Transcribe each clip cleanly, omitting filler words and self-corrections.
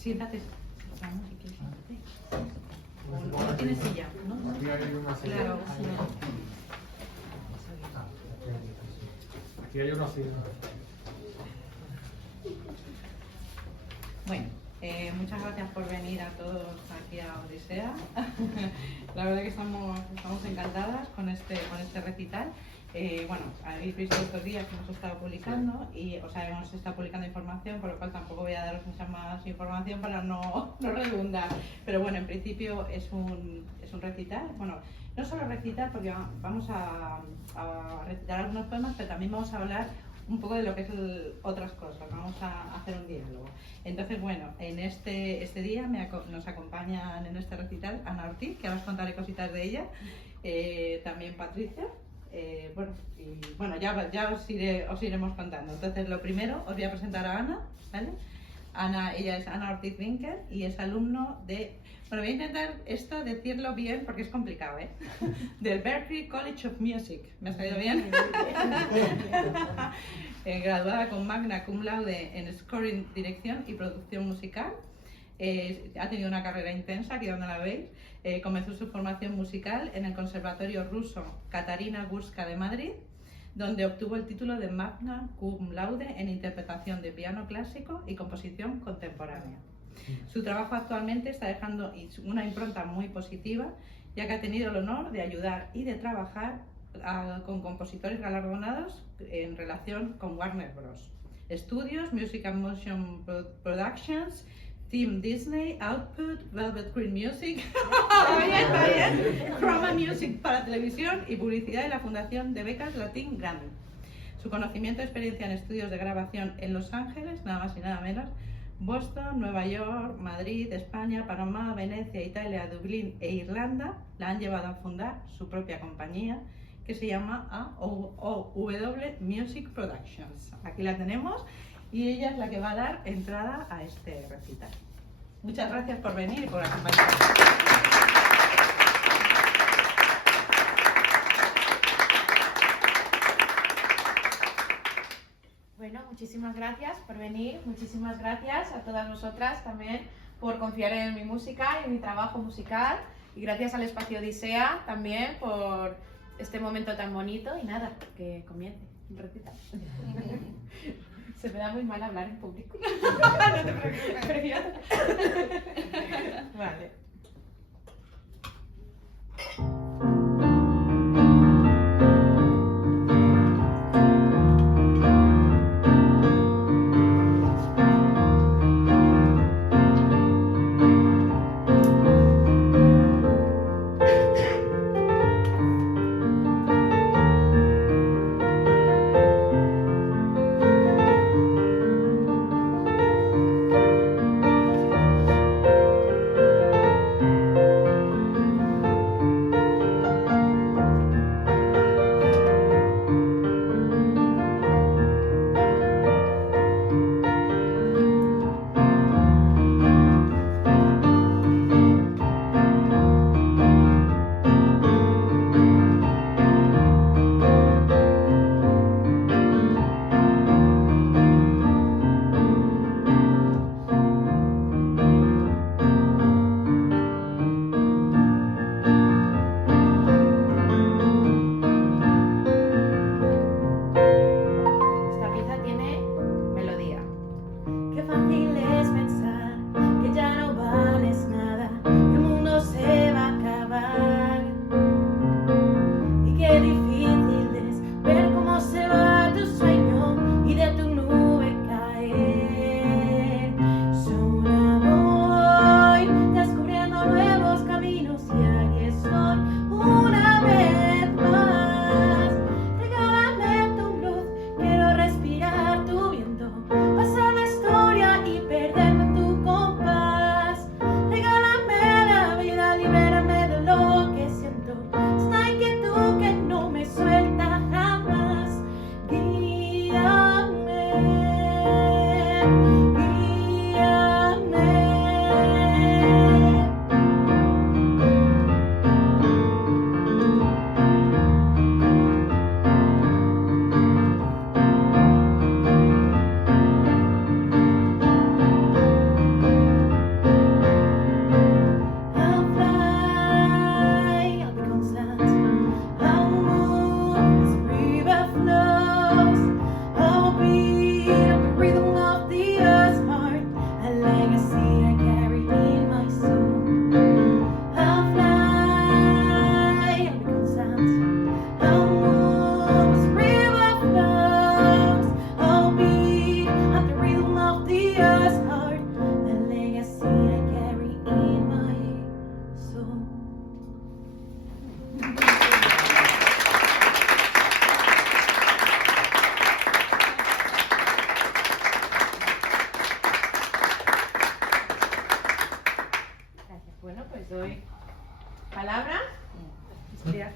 Siéntate. Vamos, si quieres, siéntate. O no tienes silla, ¿no? Aquí hay una silla. Claro, sí. Aquí hay una silla. Bueno, muchas gracias por venir a todos aquí a Odisea. La verdad que estamos encantadas con este recital. Bueno, habéis visto estos días que hemos estado publicando y hemos estado publicando información, por lo cual tampoco voy a daros mucha más información para no redundar. Pero bueno, en principio es un recital. Bueno, no solo recital, porque vamos a recitar algunos poemas, pero también vamos a hablar un poco de lo que es otras cosas. Vamos a hacer un diálogo. Entonces, bueno, en este día nos acompañan en este recital Ana Ortiz, que ahora os contaré cositas de ella, también Patricia. Ya os iremos contando. Entonces, lo primero, os voy a presentar a Ana, ¿vale? Ana, ella es Ana Ortiz Winker y es alumno de... Bueno, voy a intentar decirlo bien porque es complicado, ¿eh? Del Berklee College of Music. ¿Me ha salido bien? Graduada con magna cum laude en scoring, dirección y producción musical. Ha tenido una carrera intensa, aquí donde la veis. Comenzó su formación musical en el Conservatorio Ruso Katarina Gurska de Madrid, donde obtuvo el título de magna cum laude en interpretación de piano clásico y composición contemporánea. Su trabajo actualmente está dejando una impronta muy positiva, ya que ha tenido el honor de ayudar y de trabajar con compositores galardonados en relación con Warner Bros. Studios, Music and Motion Productions, Team Disney, Output, Velvet Green Music, Chroma Music para televisión y publicidad de la Fundación de Becas Latin Grammy. Su conocimiento y experiencia en estudios de grabación en Los Ángeles, nada más y nada menos, Boston, Nueva York, Madrid, España, Panamá, Venecia, Italia, Dublín e Irlanda la han llevado a fundar su propia compañía que se llama AOW Music Productions. Aquí la tenemos y ella es la que va a dar entrada a este recital. Muchas gracias por venir y por acompañarnos. Bueno, muchísimas gracias por venir, muchísimas gracias a todas vosotras también por confiar en mi música y en mi trabajo musical y gracias al Espacio Odisea también por este momento tan bonito y nada, que comience un recital. Se me da muy mal hablar en público. No te preocupes, prefiero. Vale.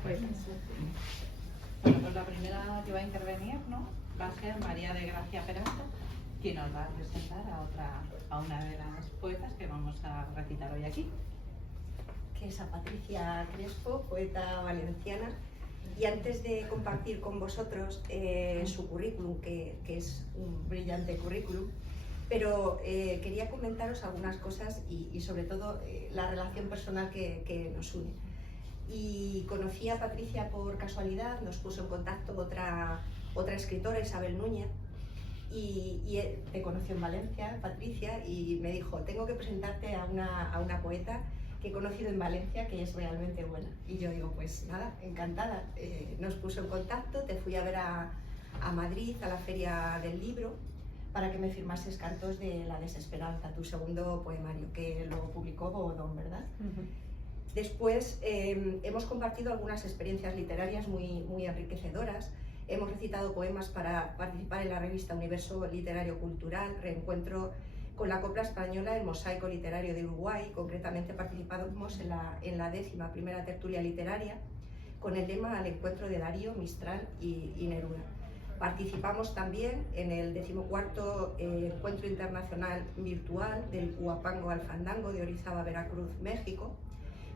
poetas. Bueno, pues la primera que va a intervenir, ¿no?, va a ser María de Gracia Peralta, quien nos va a presentar a una de las poetas que vamos a recitar hoy aquí. Que es a Patricia Crespo, poeta valenciana. Y antes de compartir con vosotros su currículum, que es un brillante currículum, pero quería comentaros algunas cosas y sobre todo la relación personal que nos une. Y conocí a Patricia por casualidad, nos puso en contacto otra escritora, Isabel Núñez, y te conoció en Valencia, Patricia, y me dijo, tengo que presentarte a una poeta que he conocido en Valencia, que es realmente buena. Y yo digo, pues nada, encantada. Nos puso en contacto, te fui a ver a Madrid, a la Feria del Libro, para que me firmases Cantos de la Desesperanza, tu segundo poemario, que lo publicó Godón, ¿verdad? Después hemos compartido algunas experiencias literarias muy enriquecedoras. Hemos recitado poemas para participar en la revista Universo Literario Cultural, Reencuentro con la Copla Española, el Mosaico Literario de Uruguay. Concretamente participamos en la 11ª tertulia literaria con el lema Al encuentro de Darío, Mistral y Neruda. Participamos también en el 14º Encuentro Internacional Virtual del Huapango al Fandango de Orizaba, Veracruz, México.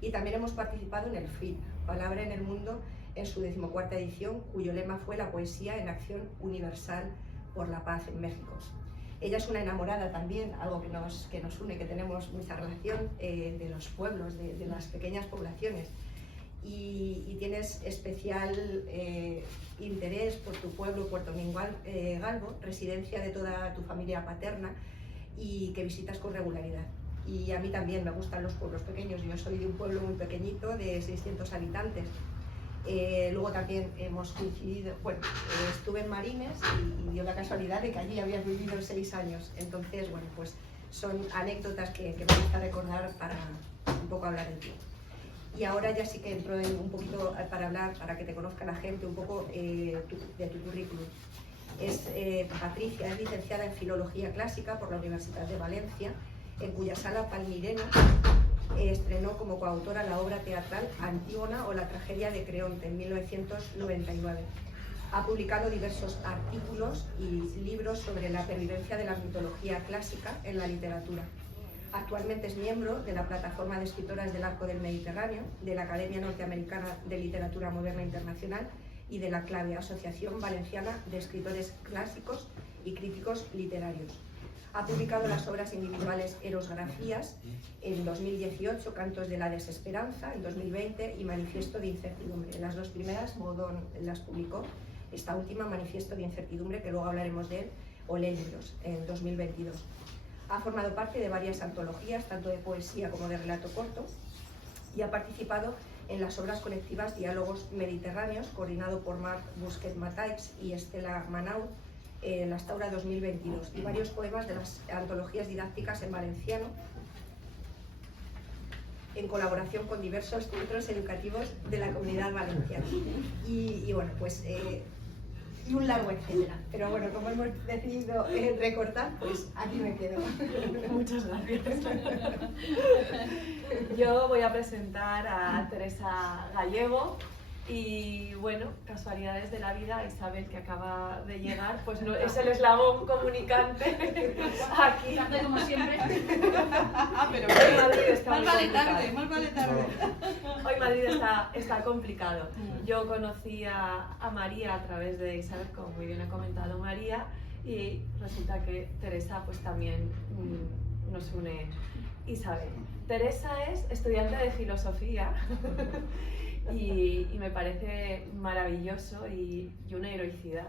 Y también hemos participado en el FIT, Palabra en el Mundo, en su 14ª edición, cuyo lema fue la poesía en acción universal por la paz en México. Ella es una enamorada también, algo que nos une, que tenemos mucha relación, de los pueblos, de las pequeñas poblaciones. Y tienes especial interés por tu pueblo, Puerto Mingalvo, residencia de toda tu familia paterna y que visitas con regularidad. Y a mí también me gustan los pueblos pequeños. Yo soy de un pueblo muy pequeñito, de 600 habitantes. Luego también hemos coincidido, bueno, estuve en Marines y dio la casualidad de que allí habías vivido 6 años. Entonces, bueno, pues son anécdotas que me gusta recordar para un poco hablar de ti. Y ahora ya sí que entro en un poquito para hablar, para que te conozca la gente, un poco de tu currículum. Patricia es licenciada en Filología Clásica por la Universidad de Valencia, en cuya sala Palmirena estrenó como coautora la obra teatral Antígona o la tragedia de Creonte en 1999. Ha publicado diversos artículos y libros sobre la pervivencia de la mitología clásica en la literatura. Actualmente es miembro de la Plataforma de Escritoras del Arco del Mediterráneo, de la Academia Norteamericana de Literatura Moderna Internacional y de la CLAVE, Asociación Valenciana de Escritores Clásicos y Críticos Literarios. Ha publicado las obras individuales Erosgrafías en 2018, Cantos de la Desesperanza en 2020 y Manifiesto de Incertidumbre. Las dos primeras Godón las publicó, esta última Manifiesto de Incertidumbre, que luego hablaremos de él, Olé Libros, en 2022. Ha formado parte de varias antologías, tanto de poesía como de relato corto, y ha participado en las obras colectivas Diálogos Mediterráneos, coordinado por Marc Busquet-Mataix y Estela Manau, en la Astaura 2022, y varios poemas de las antologías didácticas en valenciano, en colaboración con diversos centros educativos de la Comunidad Valenciana. Y bueno, pues y un largo etcétera. Pero bueno, como hemos decidido recortar, pues aquí me quedo. Muchas gracias. Yo voy a presentar a Teresa Gallego. Y bueno, casualidades de la vida, Isabel, que acaba de llegar, pues no, es el eslabón comunicante aquí. Tarde como siempre. Pero hoy Madrid está Más muy vale complicado. tarde, más vale tarde. Hoy Madrid está complicado. Yo conocí a María a través de Isabel, como muy bien ha comentado María, y resulta que Teresa pues también nos une Isabel. Teresa es estudiante de filosofía. Y me parece maravilloso y una heroicidad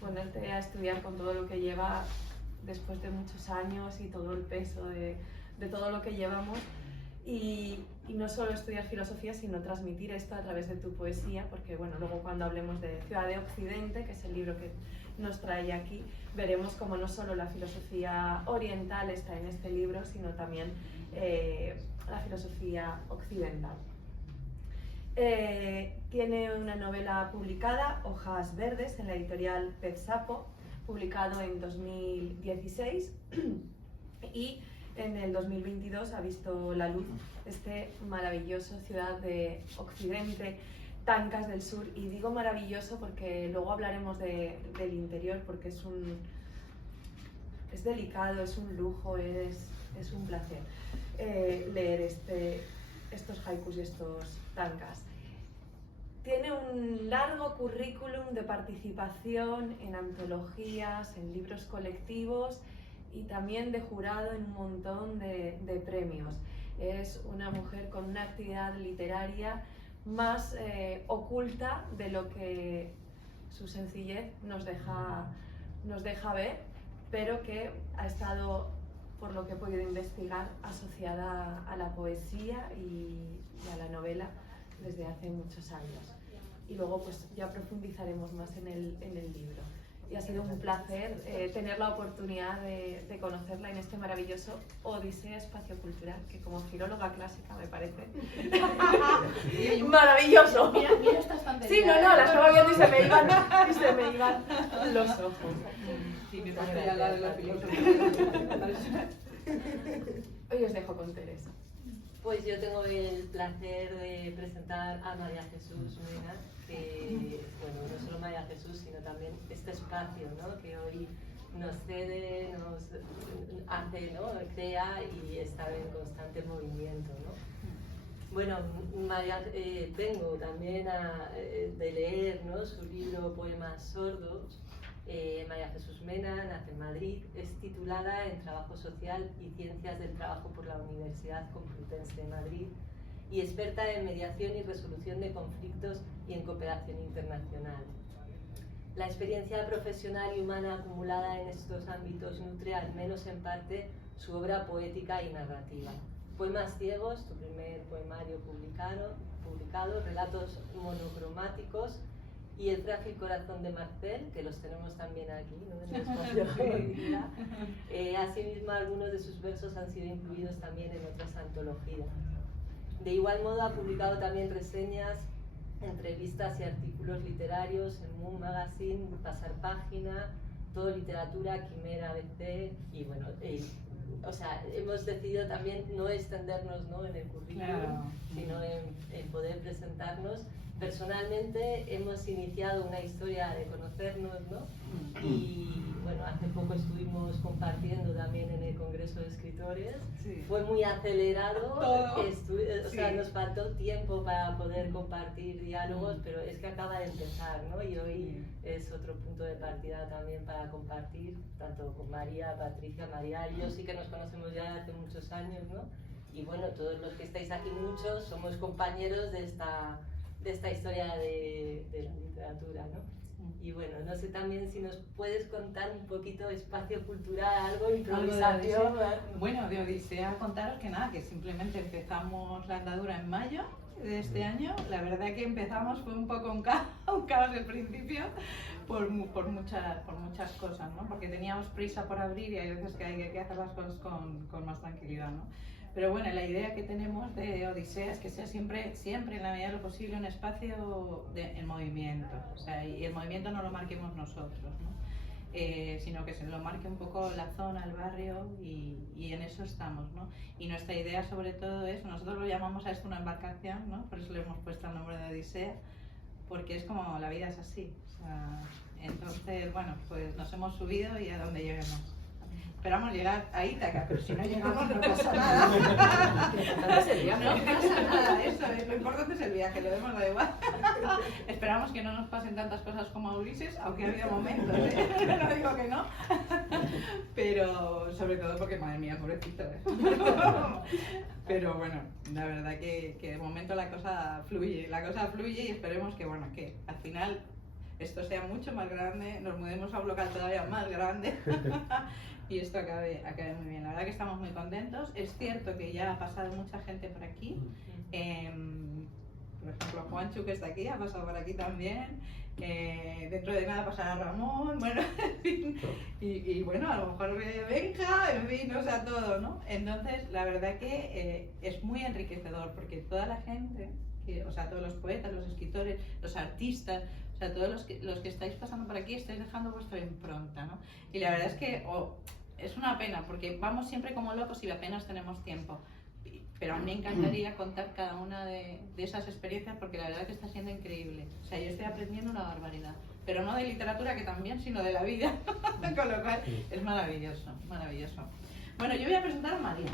ponerte a estudiar con todo lo que lleva después de muchos años y todo el peso de todo lo que llevamos y no solo estudiar filosofía sino transmitir esto a través de tu poesía, porque bueno, luego cuando hablemos de Ciudad de Occidente, que es el libro que nos trae aquí, veremos como no solo la filosofía oriental está en este libro, sino también la filosofía occidental. Tiene una novela publicada, Hojas Verdes, en la editorial Pez Sapo, publicado en 2016 y en el 2022 ha visto la luz este maravilloso Ciudad de Occidente, Tancas del Sur, y digo maravilloso porque luego hablaremos del interior, porque es delicado, es un lujo, es un placer leer estos haikus y estos tankas. Tiene un largo currículum de participación en antologías, en libros colectivos y también de jurado en un montón de premios. Es una mujer con una actividad literaria más oculta de lo que su sencillez nos deja ver, pero que ha estado, por lo que he podido investigar, asociada a la poesía y a la novela desde hace muchos años. Y luego pues ya profundizaremos más en el libro. Y ha sido un placer tener la oportunidad de conocerla en este maravilloso Odisea Espacio Cultural, que como filóloga clásica me parece maravilloso. Mira esta estantería. Sí, no, la estaba viendo y se me iban los ojos. Sí, me parece ya la de la filosofía. Hoy os dejo con Teresa. Pues yo tengo el placer de presentar a María Jesús Mena, que, bueno, no solo María Jesús, sino también este espacio, ¿no?, que hoy nos cede, nos hace, ¿no?, crea y está en constante movimiento, ¿no? Bueno, María, vengo también de leer, ¿no?, su libro Poemas Sordos. María Jesús Mena nace en Madrid, es titulada en Trabajo Social y Ciencias del Trabajo por la Universidad Complutense de Madrid y experta en mediación y resolución de conflictos y en cooperación internacional. La experiencia profesional y humana acumulada en estos ámbitos nutre, al menos en parte, su obra poética y narrativa. Poemas ciegos, tu primer poemario publicado, relatos monocromáticos, y El frágil corazón de Marcel, que los tenemos también aquí, ¿no?, en el espacio de vida. Asimismo, algunos de sus versos han sido incluidos también en otras antologías. De igual modo, ha publicado también reseñas, entrevistas y artículos literarios en Moon Magazine, Pasar Página, Todo Literatura, Quimera, ABC, y bueno, o sea, hemos decidido también no extendernos, ¿no?, en el currículum, claro, sino en poder presentarnos. Personalmente hemos iniciado una historia de conocernos, ¿no? Y bueno, hace poco estuvimos compartiendo también en el Congreso de Escritores. Sí. Fue muy acelerado, o sea, nos faltó tiempo para poder compartir diálogos, pero es que acaba de empezar, ¿no? Y hoy es otro punto de partida también para compartir, tanto con María, Patricia, María y yo sí que nos conocemos ya hace muchos años, ¿no? Y bueno, todos los que estáis aquí, muchos, somos compañeros de esta historia de la literatura, ¿no? Y bueno, no sé también si nos puedes contar un poquito espacio cultural, algo, improvisación. Bueno, de Odisea contaros que nada, que simplemente empezamos la andadura en mayo de este año. La verdad que empezamos fue un poco un caos al principio por muchas cosas, ¿no? Porque teníamos prisa por abrir y hay veces que hay que hacer las cosas con más tranquilidad, ¿no? Pero bueno, la idea que tenemos de Odisea es que sea siempre en la medida de lo posible un espacio en movimiento, o sea, y el movimiento no lo marquemos nosotros, ¿no? Sino que se lo marque un poco la zona, el barrio, y en eso estamos, ¿no? Y nuestra idea sobre todo es, nosotros lo llamamos a esto una embarcación, ¿no? Por eso le hemos puesto el nombre de Odisea, porque es como la vida es así, o sea, entonces, bueno, pues nos hemos subido y a donde lleguemos. Esperamos llegar a Ítaca, pero si no llegamos no pasa nada. No pasa nada, eso es, lo importante es el viaje, lo demás da igual. Esperamos que no nos pasen tantas cosas como a Ulises, aunque ha habido momentos, no digo que no, pero sobre todo porque, madre mía, pobrecito, Pero bueno, la verdad que de momento la cosa fluye y esperemos que, bueno, que al final esto sea mucho más grande, nos mudemos a un local todavía más grande y esto acabe muy bien. La verdad que estamos muy contentos. Es cierto que ya ha pasado mucha gente por aquí. Por ejemplo, Juanchu, que está aquí, ha pasado por aquí también. Dentro de nada pasará Ramón, bueno, en fin. Y bueno, a lo mejor Benja, en fin, o sea, todo, ¿no? Entonces, la verdad que es muy enriquecedor porque toda la gente, o sea, todos los poetas, los escritores, los artistas, o sea, todos los que estáis pasando por aquí estáis dejando vuestra impronta, ¿no? Y la verdad es que es una pena porque vamos siempre como locos y apenas tenemos tiempo. pero a mí me encantaría contar cada una de esas experiencias porque la verdad que está siendo increíble. O sea, yo estoy aprendiendo una barbaridad, pero no de literatura, que también, sino de la vida, con lo cual es maravilloso, maravilloso. Bueno, yo voy a presentar a María.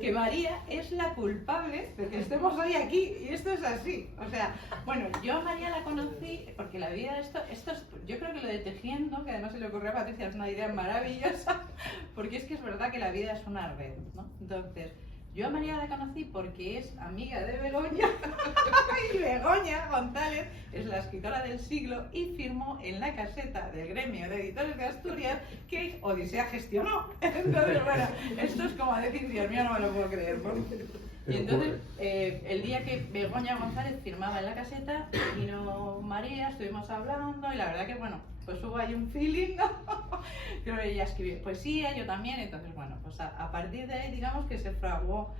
Que María es la culpable de que estemos hoy aquí, y esto es así. O sea, bueno, yo a María la conocí porque la vida, esto es, yo creo que lo de tejiendo, que además se le ocurrió a Patricia, es una idea maravillosa, porque es que es verdad que la vida es una red, ¿no? Entonces, yo a María la conocí porque es amiga de Begoña, y Begoña González es la escritora del siglo y firmó en la caseta del gremio de editores de Asturias que Odisea gestionó. Entonces, bueno, esto es como decir, Dios mío, no me lo puedo creer, ¿no? Y entonces, el día que Begoña González firmaba en la caseta, vino María, estuvimos hablando y la verdad que, bueno, pues hubo ahí un feeling, ¿no? Creo que ella escribió poesía, yo también, entonces, bueno, pues a partir de ahí, digamos que se fraguó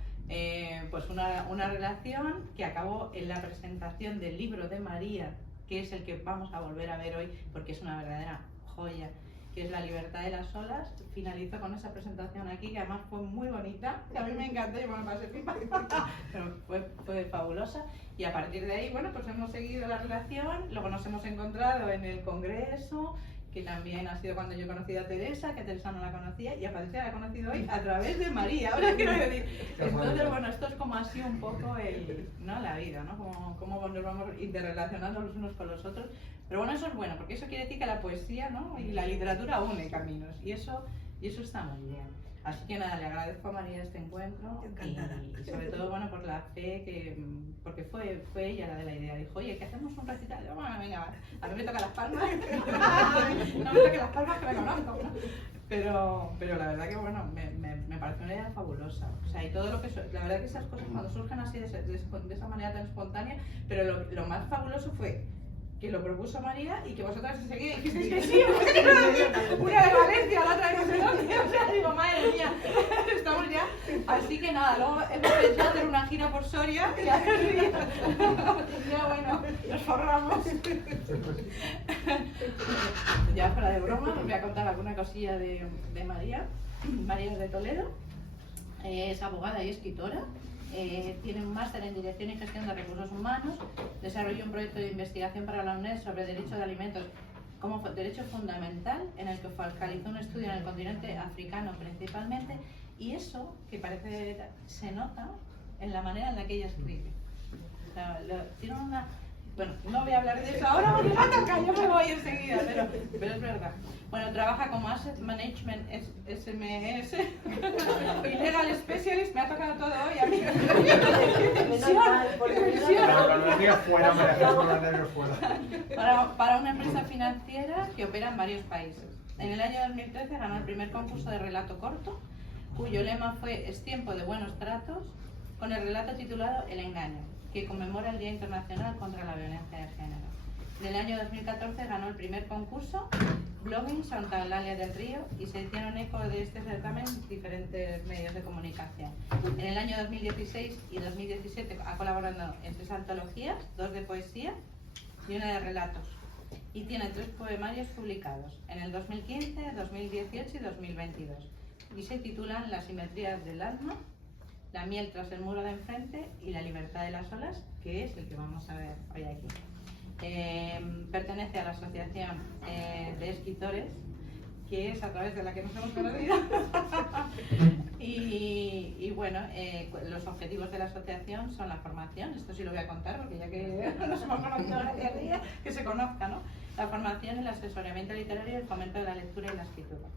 pues una relación que acabó en la presentación del libro de María, que es el que vamos a volver a ver hoy, porque es una verdadera joya, que es La libertad de las olas. Finalizó con esa presentación aquí, que además fue muy bonita, que a mí me encantó, yo me pasé pipa, pero fue fabulosa. Y a partir de ahí, bueno, pues hemos seguido la relación, luego nos hemos encontrado en el congreso, que también ha sido cuando yo he conocido a Teresa, que Teresa no la conocía, y a Patricia la he conocido hoy a través de María, ahora quiero decir. Entonces, bueno, esto es como así un poco la vida, ¿no? Como nos vamos interrelacionando los unos con los otros. Pero bueno, eso es bueno, porque eso quiere decir que la poesía, ¿no? Y la literatura une caminos, y eso está muy bien. Así que nada, le agradezco a María este encuentro y sobre todo, bueno, por la fe, porque fue ella la de la idea. Dijo, oye, ¿qué hacemos un recital? Yo, bueno, venga, va. A mí me toca las palmas, no me toque las palmas que me conozco, ¿no? Pero la verdad que, bueno, me pareció una idea fabulosa. O sea, y todo lo que... La verdad que esas cosas cuando surgen así de esa manera tan espontánea, pero lo más fabuloso fue que lo propuso María y que vosotras enseguida dijisteis que sí, una de Valencia, la otra de no sé dónde, o sea, digo, madre mía, estamos ya. Así que nada, luego hemos pensado hacer una gira por Soria y a ver si ya, bueno, nos forramos. Ya fuera de broma, os voy a contar alguna cosilla de María. María es de Toledo, es abogada y escritora. Tiene un máster en Dirección y Gestión de Recursos Humanos, desarrolló un proyecto de investigación para la UNED sobre derecho de alimentos como derecho fundamental, en el que focalizó un estudio en el continente africano principalmente, y eso, que parece, se nota en la manera en la que ella escribe. O sea, tiene una... Bueno, no voy a hablar de eso ahora porque me toca, yo me voy enseguida, pero es verdad. Bueno, trabaja como Asset Management SMS y Legal Specialist, me ha tocado todo hoy a mí. Para una empresa financiera que opera en varios países. En el año 2013 ganó el primer concurso de relato corto, cuyo lema fue "Es tiempo de buenos tratos", con el relato titulado El engaño, que conmemora el Día Internacional contra la Violencia de Género. En el año 2014 ganó el primer concurso, Blogging Santa Eulalia del Río, y se hicieron eco de este certamen diferentes medios de comunicación. En el año 2016 y 2017 ha colaborado en 3 antologías, 2 de poesía y 1 de relatos. Y tiene 3 poemarios publicados en el 2015, 2018 y 2022. Y se titulan Las simetrías del alma, La miel tras el muro de enfrente y La libertad de las olas, que es el que vamos a ver hoy aquí. Pertenece a la Asociación de Escritores, que es a través de la que nos hemos conocido. y bueno, los objetivos de la asociación son la formación, esto sí lo voy a contar porque ya que nos hemos conocido gracias a día, que se conozca, ¿no? La formación, el asesoramiento literario y el fomento de la lectura y la escritura.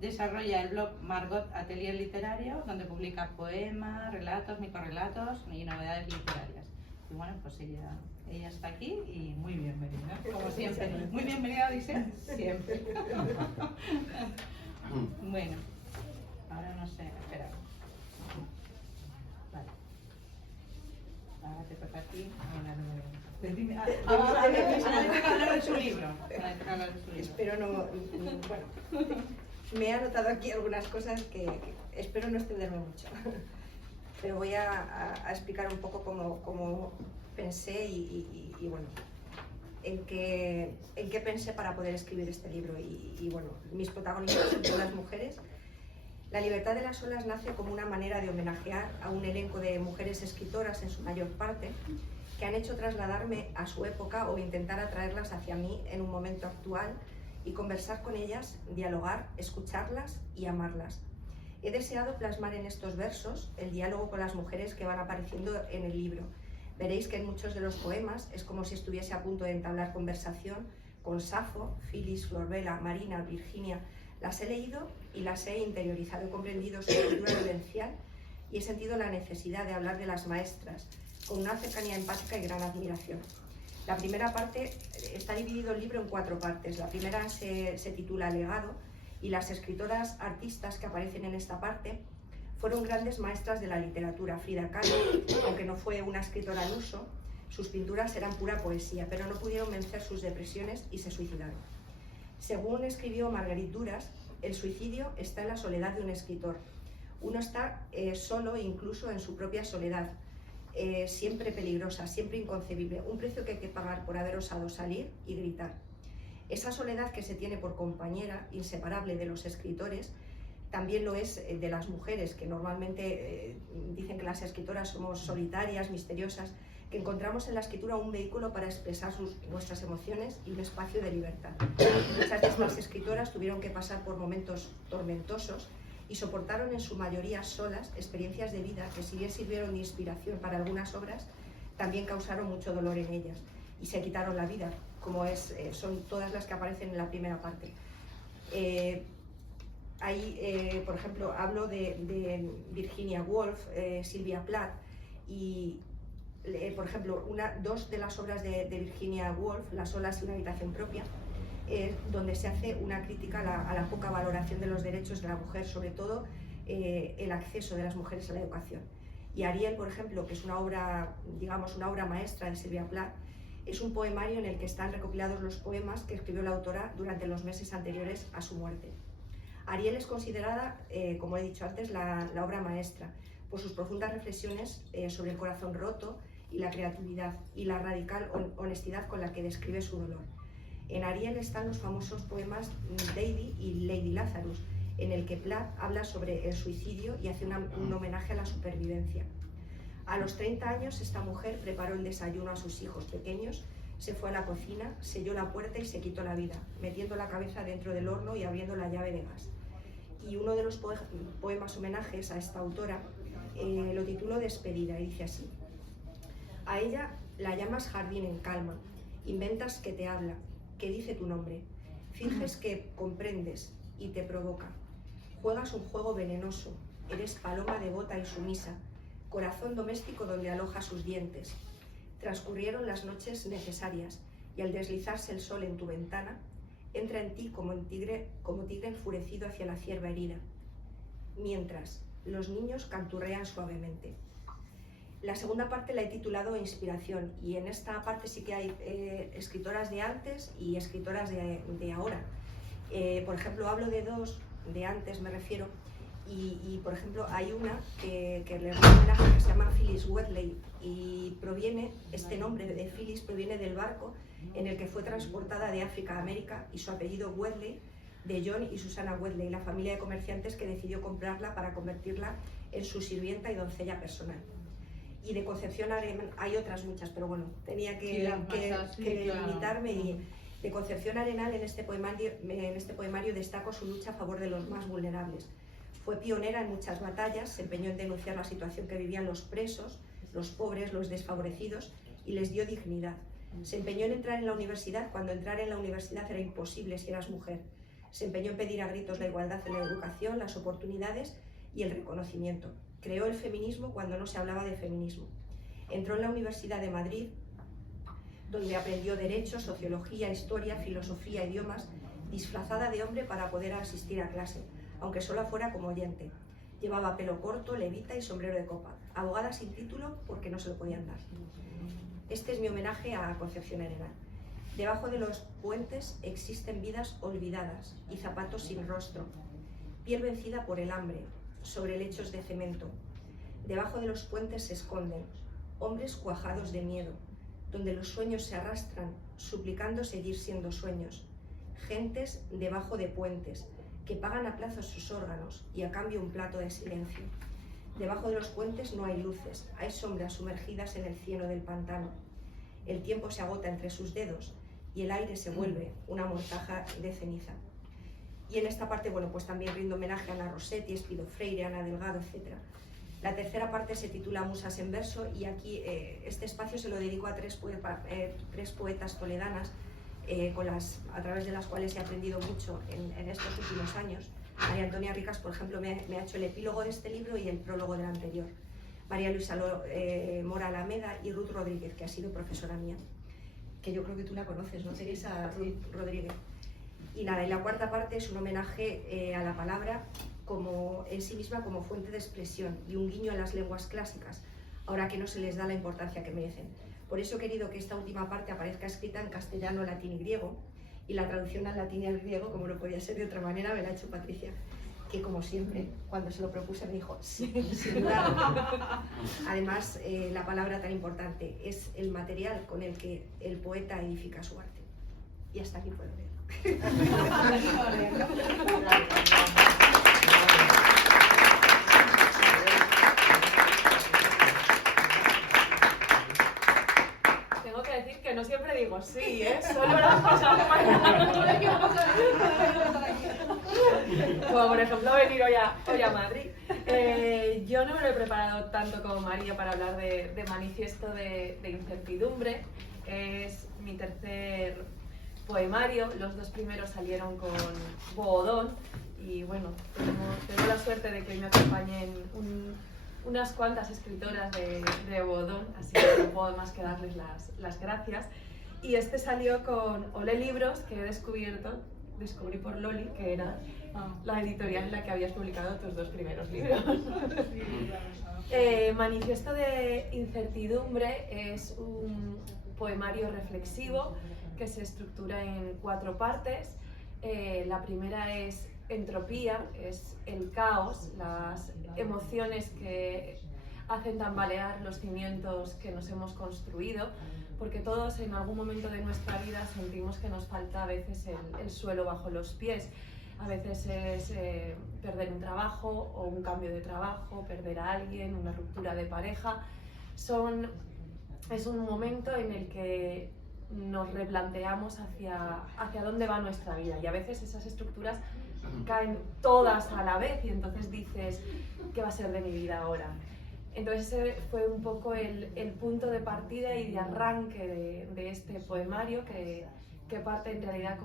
Desarrolla el blog Margot Atelier Literario, donde publica poemas, relatos, microrelatos y novedades literarias. Y bueno, pues ella está aquí y muy bienvenida, como siempre. Muy bienvenida, Odisea, siempre. Bueno, ahora no sé, espera. Vale. Ahora te toca a ti hablar de su libro. Espero no... Bueno, me he anotado aquí algunas cosas que espero no extenderme mucho. Pero voy a explicar un poco cómo pensé y bueno, en qué pensé para poder escribir este libro. Y bueno, mis protagonistas son todas mujeres. La libertad de las olas nace como una manera de homenajear a un elenco de mujeres escritoras, en su mayor parte, que han hecho trasladarme a su época o intentar atraerlas hacia mí en un momento actual y conversar con ellas, dialogar, escucharlas y amarlas. He deseado plasmar en estos versos el diálogo con las mujeres que van apareciendo en el libro. Veréis que en muchos de los poemas es como si estuviese a punto de entablar conversación con Safo, Filis, Florbela, Marina, Virginia. Las he leído y las he interiorizado, he comprendido su escritura vivencial y he sentido la necesidad de hablar de las maestras con una cercanía empática y gran admiración. La primera parte, está dividido el libro en 4 partes. La primera se titula Legado, y las escritoras artistas que aparecen en esta parte fueron grandes maestras de la literatura. Frida Kahlo, aunque no fue una escritora al uso, sus pinturas eran pura poesía, pero no pudieron vencer sus depresiones y se suicidaron. Según escribió Marguerite Duras, el suicidio está en la soledad de un escritor. Uno está solo incluso en su propia soledad, siempre peligrosa, siempre inconcebible, un precio que hay que pagar por haber osado salir y gritar. Esa soledad que se tiene por compañera, inseparable de los escritores, también lo es de las mujeres, que normalmente dicen que las escritoras somos solitarias, misteriosas, que encontramos en la escritura un vehículo para expresar nuestras emociones y un espacio de libertad. Muchas de estas escritoras tuvieron que pasar por momentos tormentosos y soportaron en su mayoría solas experiencias de vida que, si bien sirvieron de inspiración para algunas obras, también causaron mucho dolor en ellas y se quitaron la vida, como son todas las que aparecen en la primera parte. Por ejemplo, hablo de Virginia Woolf, Sylvia Plath, y por ejemplo, 2 de las obras de Virginia Woolf, Las olas y una habitación propia, donde se hace una crítica a la poca valoración de los derechos de la mujer, sobre todo el acceso de las mujeres a la educación. Y Ariel, por ejemplo, que es una obra, digamos, una obra maestra de Sylvia Plath, es un poemario en el que están recopilados los poemas que escribió la autora durante los meses anteriores a su muerte. Ariel es considerada, como he dicho antes, la obra maestra, por sus profundas reflexiones sobre el corazón roto y la creatividad y la radical honestidad con la que describe su dolor. En Ariel están los famosos poemas Lady y Lady Lazarus, en el que Plath habla sobre el suicidio y hace un homenaje a la supervivencia. A los 30 años, esta mujer preparó el desayuno a sus hijos pequeños, se fue a la cocina, selló la puerta y se quitó la vida, metiendo la cabeza dentro del horno y abriendo la llave de gas. Y uno de los poemas homenajes a esta autora lo tituló Despedida, y dice así: a ella la llamas jardín en calma, inventas que te habla, que dice tu nombre, finges que comprendes y te provoca, juegas un juego venenoso, eres paloma devota y sumisa, corazón doméstico donde aloja sus dientes. Transcurrieron las noches necesarias y al deslizarse el sol en tu ventana, entra en ti como tigre enfurecido hacia la cierva herida, mientras los niños canturrean suavemente. La segunda parte la he titulado Inspiración, y en esta parte sí que hay escritoras de antes y escritoras de ahora. Por ejemplo, hablo de 2 de antes, me refiero, y por ejemplo hay una que le doy un homenaje, que se llama Phyllis Wheatley, y este nombre de Phyllis proviene del barco en el que fue transportada de África a América, y su apellido Wheatley, de John y Susana Wheatley, la familia de comerciantes que decidió comprarla para convertirla en su sirvienta y doncella personal. Y de Concepción Arenal, hay otras muchas, pero bueno, tenía que limitarme. Y de Concepción Arenal, en este poemario destaco su lucha a favor de los más vulnerables. Fue pionera en muchas batallas, se empeñó en denunciar la situación que vivían los presos, los pobres, los desfavorecidos, y les dio dignidad. Se empeñó en entrar en la universidad cuando entrar en la universidad era imposible si eras mujer. Se empeñó en pedir a gritos la igualdad en la educación, las oportunidades y el reconocimiento. Creó el feminismo cuando no se hablaba de feminismo. Entró en la Universidad de Madrid, donde aprendió Derecho, Sociología, Historia, Filosofía, Idiomas, disfrazada de hombre para poder asistir a clase, aunque solo fuera como oyente. Llevaba pelo corto, levita y sombrero de copa. Abogada sin título porque no se lo podían dar. Este es mi homenaje a Concepción Arenal. Debajo de los puentes existen vidas olvidadas y zapatos sin rostro, piel vencida por el hambre, sobre lechos de cemento. Debajo de los puentes se esconden hombres cuajados de miedo, donde los sueños se arrastran, suplicando seguir siendo sueños. Gentes debajo de puentes, que pagan a plazos sus órganos y a cambio un plato de silencio. Debajo de los puentes no hay luces, hay sombras sumergidas en el cieno del pantano. El tiempo se agota entre sus dedos y el aire se vuelve una mortaja de ceniza. Y en esta parte, bueno, pues también rindo homenaje a Ana Rossetti, Espido Freire, Ana Delgado, etc. La tercera parte se titula Musas en verso y aquí este espacio se lo dedico a tres poetas toledanas a través de las cuales he aprendido mucho en estos últimos años. María Antonia Ricas, por ejemplo, me ha hecho el epílogo de este libro y el prólogo del anterior. María Luisa Mora Alameda y Ruth Rodríguez, que ha sido profesora mía, que yo creo que tú la conoces, ¿no, Teresa? Ruth Rodríguez. Y nada, y la cuarta parte es un homenaje a la palabra como en sí misma como fuente de expresión y un guiño a las lenguas clásicas, ahora que no se les da la importancia que merecen. Por eso he querido que esta última parte aparezca escrita en castellano, latín y griego, y la traducción al latín y al griego, como no podía ser de otra manera, me la ha hecho Patricia, que como siempre, cuando se lo propuse me dijo, sí, sin duda. Además, la palabra tan importante es el material con el que el poeta edifica su arte. Y hasta aquí puedo leer. Tengo que decir que no siempre digo sí, ¿eh? Solo las cosas malas. Como por ejemplo venir hoy a Madrid. Yo no me lo he preparado tanto como María para hablar de Manifiesto de Incertidumbre. Es mi tercer poemario. Los dos primeros salieron con Boodón y bueno, tengo la suerte de que me acompañen unas cuantas escritoras de Boodón, así que no puedo más que darles las gracias. Y este salió con Ole Libros, que descubrí por Loli, que era la editorial en la que habías publicado tus dos primeros libros. Manifiesto de Incertidumbre es un poemario reflexivo que se estructura en 4 partes. La primera es entropía, es el caos, las emociones que hacen tambalear los cimientos que nos hemos construido, porque todos en algún momento de nuestra vida sentimos que nos falta a veces el suelo bajo los pies. A veces es perder un trabajo o un cambio de trabajo, perder a alguien, una ruptura de pareja. Es un momento en el que nos replanteamos hacia dónde va nuestra vida y a veces esas estructuras caen todas a la vez y entonces dices, ¿qué va a ser de mi vida ahora? Entonces ese fue un poco el punto de partida y de arranque de este poemario que parte en realidad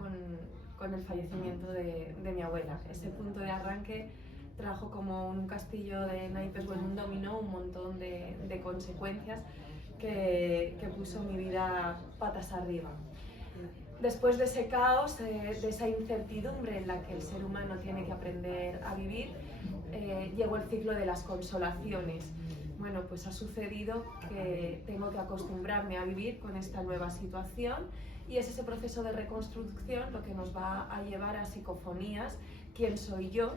con el fallecimiento de mi abuela. Ese punto de arranque trajo como un castillo de naipes o en un dominó un montón de consecuencias que puso mi vida patas arriba. Después de ese caos, de esa incertidumbre en la que el ser humano tiene que aprender a vivir, llegó el ciclo de las consolaciones. Bueno, pues ha sucedido que tengo que acostumbrarme a vivir con esta nueva situación y es ese proceso de reconstrucción lo que nos va a llevar a psicofonías, quién soy yo,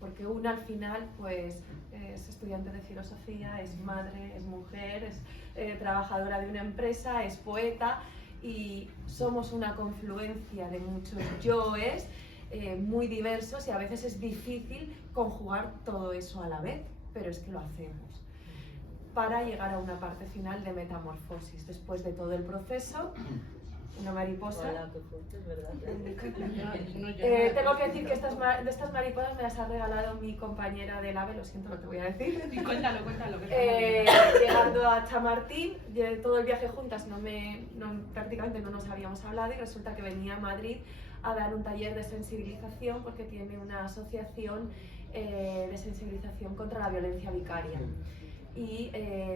porque una al final pues es estudiante de filosofía, es madre, es mujer, es trabajadora de una empresa, es poeta y somos una confluencia de muchos yoes muy diversos y a veces es difícil conjugar todo eso a la vez, pero es que lo hacemos para llegar a una parte final de metamorfosis. Después de todo el proceso, una mariposa. Hola, qué fuerte, es verdad. Tengo que decir que de estas mariposas me las ha regalado mi compañera del AVE, lo siento, no te voy a decir. Y cuéntalo. Llegando a Chamartín, todo el viaje juntas prácticamente no nos habíamos hablado y resulta que venía a Madrid a dar un taller de sensibilización porque tiene una asociación de sensibilización contra la violencia vicaria. Y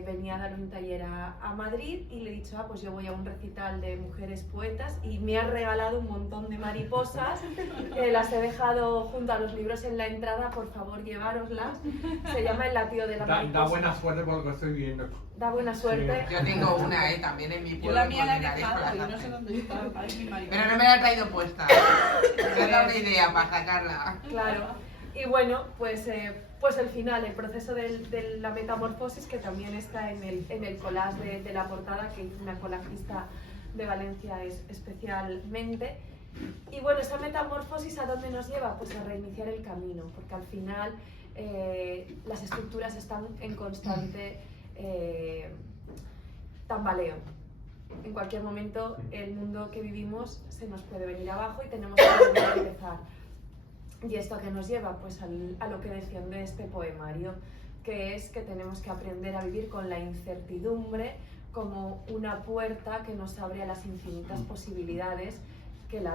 venía a dar un taller a Madrid y le he dicho, pues yo voy a un recital de mujeres poetas y me ha regalado un montón de mariposas, las he dejado junto a los libros en la entrada, por favor llevároslas. Se llama El latido de la mariposa. Da buena suerte por lo que estoy viendo. Da buena suerte. Sí. Yo tengo una, también en mi Yo pueblo. la mía la he dejado y no sé dónde está, es mi marido. Pero no me la he traído puesta. Me ha dado una idea para sacarla. Claro. Y bueno, pues el final, el proceso de la metamorfosis, que también está en el collage de la portada, que hizo una colajista de Valencia especialmente. Y bueno, esa metamorfosis, ¿a dónde nos lleva? Pues a reiniciar el camino, porque al final las estructuras están en constante tambaleo. En cualquier momento el mundo que vivimos se nos puede venir abajo y tenemos que volver a empezar. ¿Y esto a qué nos lleva? Pues a lo que defiende este poemario, que es que tenemos que aprender a vivir con la incertidumbre como una puerta que nos abre a las infinitas posibilidades que la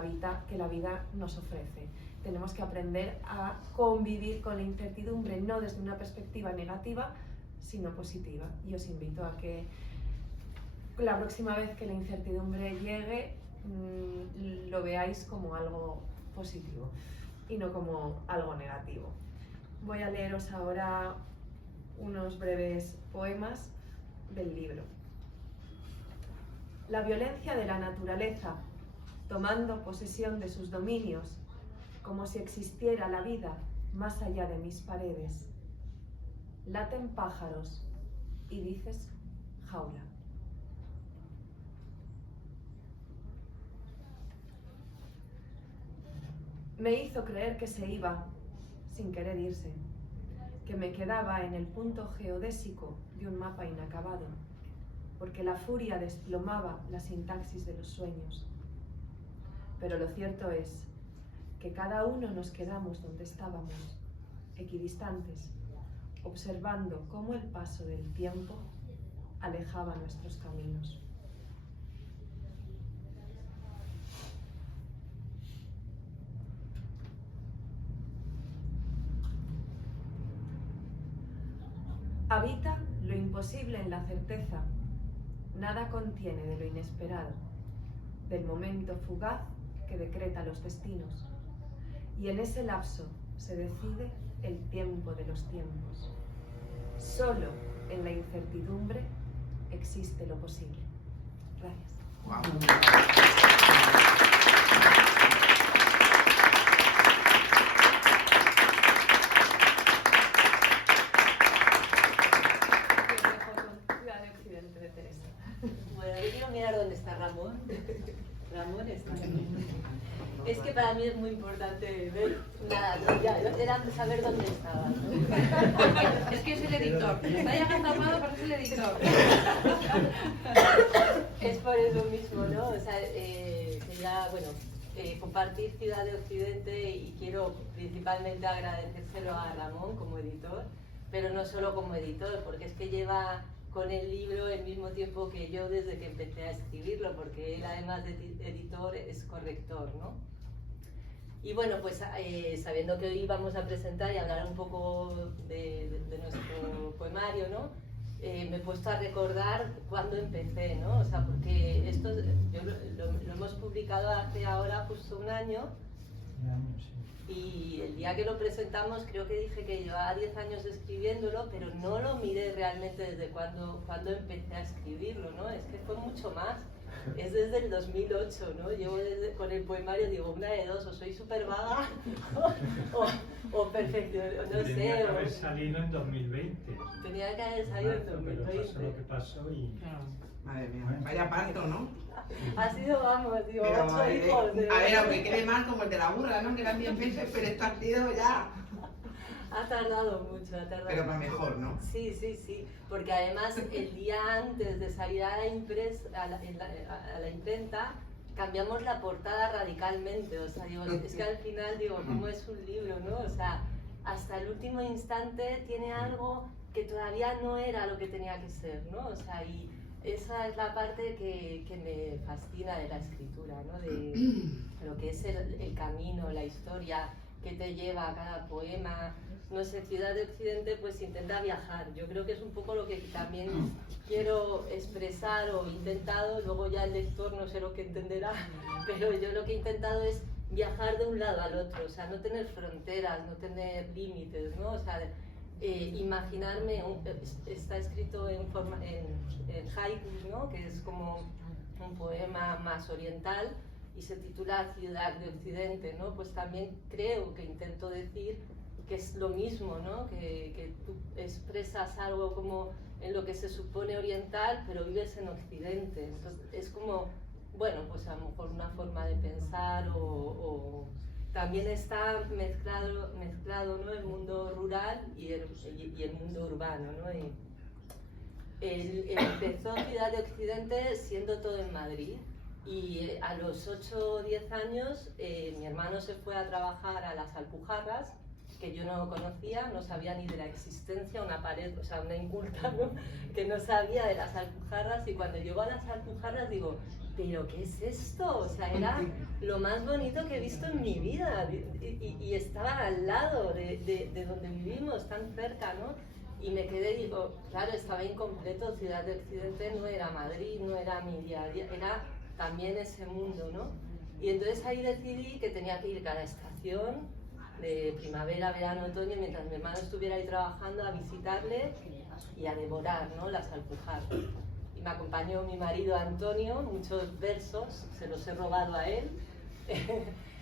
vida nos ofrece. Tenemos que aprender a convivir con la incertidumbre, no desde una perspectiva negativa, sino positiva. Y os invito a que la próxima vez que la incertidumbre llegue, lo veáis como algo positivo y no como algo negativo. Voy a leeros ahora unos breves poemas del libro. La violencia de la naturaleza, tomando posesión de sus dominios, como si existiera la vida más allá de mis paredes. Laten pájaros y dices jaula. Me hizo creer que se iba, sin querer irse, que me quedaba en el punto geodésico de un mapa inacabado, porque la furia desplomaba la sintaxis de los sueños. Pero lo cierto es que cada uno nos quedamos donde estábamos, equidistantes, observando cómo el paso del tiempo alejaba nuestros caminos. Habita lo imposible en la certeza, nada contiene de lo inesperado, del momento fugaz que decreta los destinos, y en ese lapso se decide el tiempo de los tiempos. Solo en la incertidumbre existe lo posible. Gracias. Bueno, yo quiero mirar dónde está Ramón. Ramón está aquí. Es que para mí es muy importante ver nada, no, ya, era saber dónde estaba, ¿no? Es que es el editor. Está ya tapado, pero es el editor. Es por eso mismo, ¿no? O sea, quería, bueno, compartir Ciudad de Occidente y quiero principalmente agradecérselo a Ramón como editor, pero no solo como editor, porque es que lleva con el libro el mismo tiempo que yo desde que empecé a escribirlo, porque él además de editor es corrector, ¿no? Y bueno, pues sabiendo que hoy vamos a presentar y hablar un poco de nuestro poemario, ¿no? Me he puesto a recordar cuándo empecé, ¿no? O sea, porque esto lo hemos publicado hace ahora justo un año. Y el día que lo presentamos creo que dije que llevaba 10 años escribiéndolo, pero no lo miré realmente desde cuando empecé a escribirlo, ¿no? Es que fue mucho más. Es desde el 2008, ¿no? Llevo con el poemario, digo, una de dos, o soy súper vaga o perfecto, no sé. Tenía que haber salido en 2020. Tenía que haber salido en 2020. Pero pasó lo que pasó y... Madre mía, vaya parto, ¿no? Ha sido, vamos, digo, Pero, 8 hijos. a ver, aunque quede mal como el de la burra, ¿no? Que eran 10 meses, pero esto ha sido ya... Ha tardado mucho, ha tardado Pero para mucho. mejor, ¿no? Sí, sí, sí, porque además el día antes de salir a la imprenta cambiamos la portada radicalmente, o sea, digo, es que al final digo, ¿cómo es un libro, no? O sea, hasta el último instante tiene algo que todavía no era lo que tenía que ser, ¿no? O sea, y esa es la parte que me fascina de la escritura, ¿no? De lo que es el camino, la historia que te lleva a cada poema. No sé, Ciudad de Occidente pues intenta viajar. Yo creo que es un poco lo que también quiero expresar o intentado, luego ya el lector no sé lo que entenderá, pero yo lo que he intentado es viajar de un lado al otro, o sea, no tener fronteras, no tener límites, ¿no? O sea, imaginarme, está escrito en haikus, ¿no? Que es como un poema más oriental y se titula Ciudad de Occidente, ¿no? Pues también creo que intento decir que es lo mismo, ¿no? Que tú expresas algo como en lo que se supone oriental, pero vives en Occidente. Entonces, es como bueno, pues a lo mejor una forma de pensar o también está mezclado, ¿no? El mundo rural y el mundo urbano, ¿no? Él empezó en Ciudad de Occidente siendo todo en Madrid y a los 8 o 10 años mi hermano se fue a trabajar a las Alpujarras, que yo no conocía, no sabía ni de la existencia, una pared, o sea, una inculta, ¿no? Que no sabía de las Alpujarras, y cuando llegó a las Alpujarras digo, ¿pero qué es esto? O sea, era lo más bonito que he visto en mi vida y estaba al lado de donde vivimos, tan cerca, ¿no? Y me quedé y digo, claro, estaba incompleto, Ciudad de Occidente no era Madrid, no era mi día a día, era también ese mundo, ¿no? Y entonces ahí decidí que tenía que ir cada estación, de primavera, verano, otoño, mientras mi hermano estuviera ahí trabajando, a visitarle y a devorar, ¿no? Las Alpujarras. Y me acompañó mi marido Antonio, muchos versos, se los he robado a él.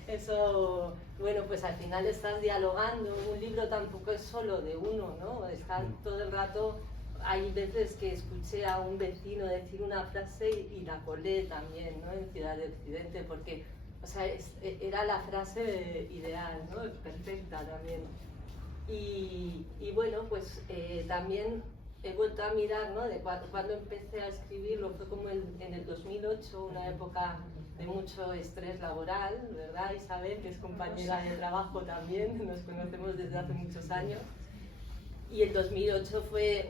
Eso, bueno, pues al final estás dialogando, un libro tampoco es solo de uno, ¿no? Estás todo el rato, hay veces que escuché a un vecino decir una frase y la colé también, ¿no? En Ciudad de Occidente, porque, o sea, era la frase ideal, ¿no? Perfecta también. Y bueno, pues también he vuelto a mirar, ¿no? De cuando empecé a escribirlo, fue como en el 2008, una época de mucho estrés laboral, ¿verdad, Isabel? Que es compañera de trabajo también, nos conocemos desde hace muchos años. Y el 2008 fue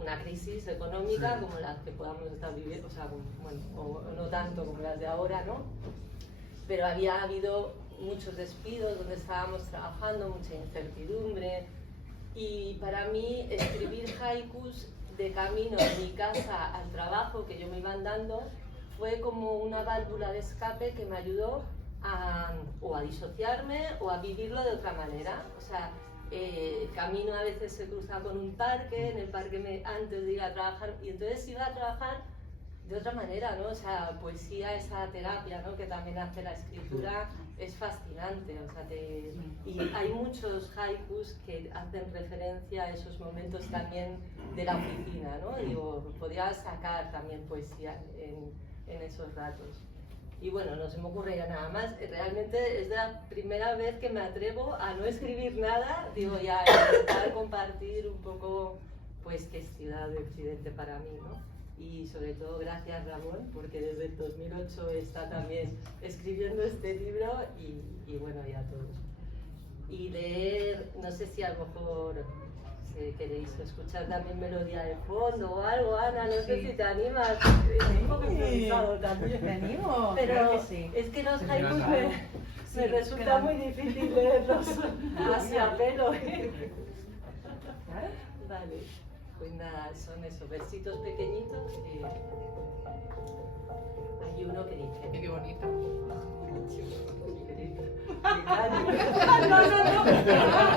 una crisis económica como las que podamos estar viviendo, o sea, bueno, o no tanto como las de ahora, ¿no? Pero había habido muchos despidos donde estábamos trabajando, mucha incertidumbre. Y para mí escribir haikus de camino de mi casa al trabajo que yo me iba andando fue como una válvula de escape que me ayudó o a disociarme o a vivirlo de otra manera. O sea, el camino a veces se cruza con un parque, en el parque antes de ir a trabajar, y entonces iba a trabajar de otra manera, ¿no? O sea, poesía, esa terapia, ¿no? Que también hace la escritura, es fascinante, o sea, y hay muchos haikus que hacen referencia a esos momentos también de la oficina, ¿no? Digo, podría sacar también poesía en esos ratos. Y bueno, no se me ocurre ya nada más. Realmente es la primera vez que me atrevo a no escribir nada, digo, ya a intentar compartir un poco, pues, qué es Ciudad de Occidente para mí, ¿no? Y sobre todo gracias, Ramón, porque desde el 2008 está también escribiendo este libro y bueno, y a todos. Y leer, no sé si a lo mejor queréis escuchar también melodía de fondo o algo, Ana, no sé si te animas, es un poco improvisado también. Te animo, pero claro que sí. es que los haikus me resulta muy difícil leerlos así a pelo. Vale, pues nada, son esos versitos pequeñitos. Hay uno que dice... Qué bonito. No.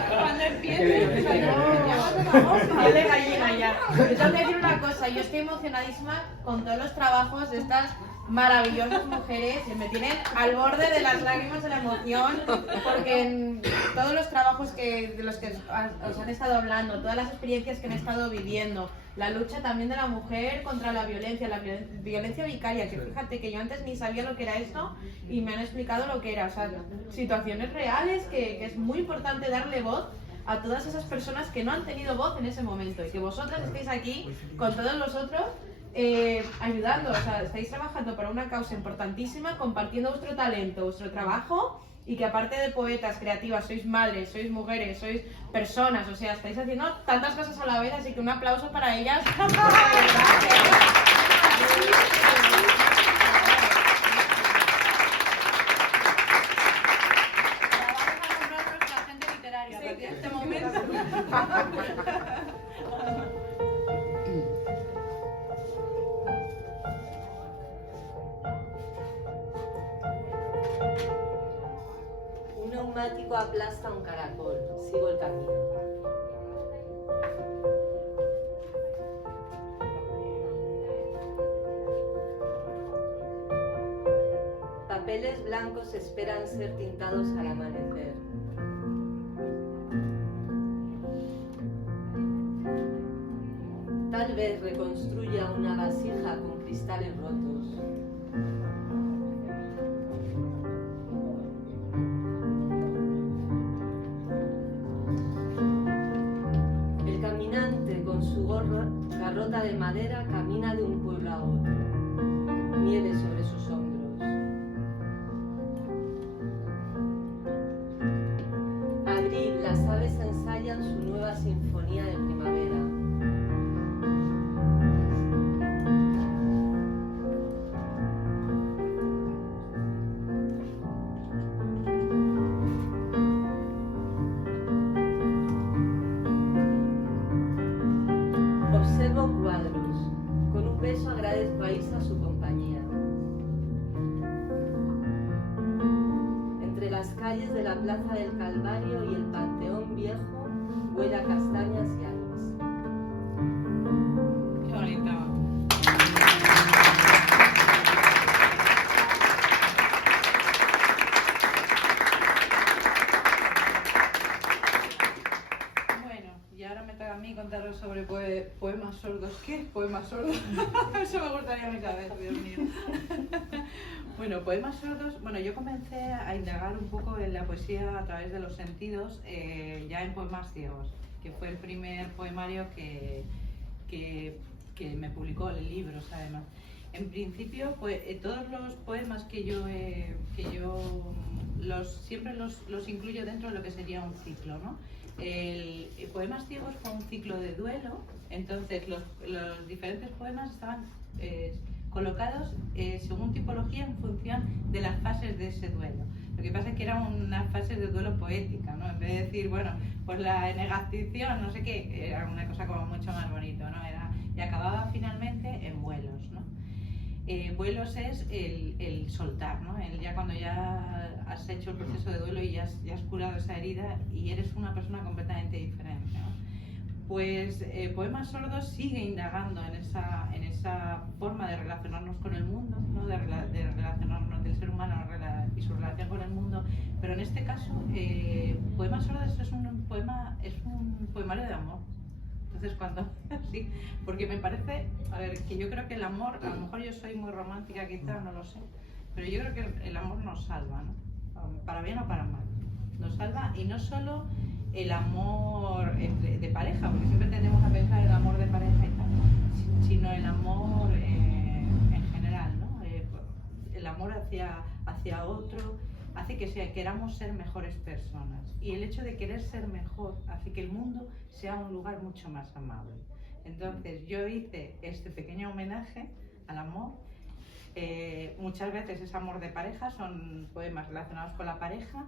Cuando empieces, yo de gallina ya. Yo tengo que decir una cosa, yo estoy emocionadísima con todos los trabajos de estas maravillosas mujeres que me tienen al borde de las lágrimas de la emoción, porque en todos los trabajos de los que os han estado hablando, todas las experiencias que han estado viviendo, la lucha también de la mujer contra la violencia vicaria, que fíjate que yo antes ni sabía lo que era esto y me han explicado lo que era, o sea, situaciones reales que es muy importante darle voz a todas esas personas que no han tenido voz en ese momento y que vosotras estéis aquí con todos los otros ayudando, o sea, estáis trabajando para una causa importantísima, compartiendo vuestro talento, vuestro trabajo, y que aparte de poetas, creativas, sois madres, sois mujeres, sois personas, o sea, estáis haciendo tantas cosas a la vez, así que un aplauso para ellas. Un neumático aplasta un caracol. Sigo el camino. Papeles blancos esperan ser tintados al amanecer. Tal vez reconstruya una vasija con cristales rotos. El caminante con su garrota de madera camina de un pueblo a otro, nieve sobre sus hombros. Abril, las aves ensayan su nueva sinfonía de primavera. Observo cuadros. Con un beso agradezco a Isa su compañía. Entre las calles de la Plaza del Calvario y el Panteón Viejo huele a castañas y almas. Qué bonito. Bueno, y ahora me toca a mí contaros sobre poemas sordos. ¿Qué? ¿Poemas sordos? Eso me gustaría a mí saber, Dios mío. Bueno, poemas sordos. Bueno, yo comencé a indagar un poco en la poesía a través de los sentidos ya en Poemas Ciegos, que fue el primer poemario que me publicó el libro, además. En principio, pues, todos los poemas siempre los incluyo dentro de lo que sería un ciclo, ¿no? El Poemas Ciegos fue un ciclo de duelo, entonces los diferentes poemas estaban colocados según tipología en función de las fases de ese duelo. Lo que pasa es que era una fase de duelo poética, ¿no? En vez de decir, bueno, pues la negación, no sé qué, era una cosa como mucho más bonito, ¿no? Y acababa finalmente en vuelos, ¿no? Vuelos es el soltar, ¿no? Ya cuando ya has hecho el proceso de duelo y ya has curado esa herida y eres una persona completamente diferente, ¿no? Pues Poemas Sordos sigue indagando en esa forma de relacionarnos con el mundo, ¿no? de relacionarnos del ser humano y su relación con el mundo, pero en este caso Poemas Sordos es un poemario de amor. Entonces sí, porque me parece, a ver, que yo creo que el amor, a lo mejor yo soy muy romántica quizás, no lo sé, pero yo creo que el amor nos salva, ¿no? Para bien o para mal, nos salva, y no solo el amor de pareja, porque siempre tendemos a pensar el amor de pareja y tal, sino el amor en general, ¿no? El amor hacia otro hace que queramos ser mejores personas, y el hecho de querer ser mejor hace que el mundo sea un lugar mucho más amable. Entonces yo hice este pequeño homenaje al amor. Muchas veces es amor de pareja, son poemas relacionados con la pareja,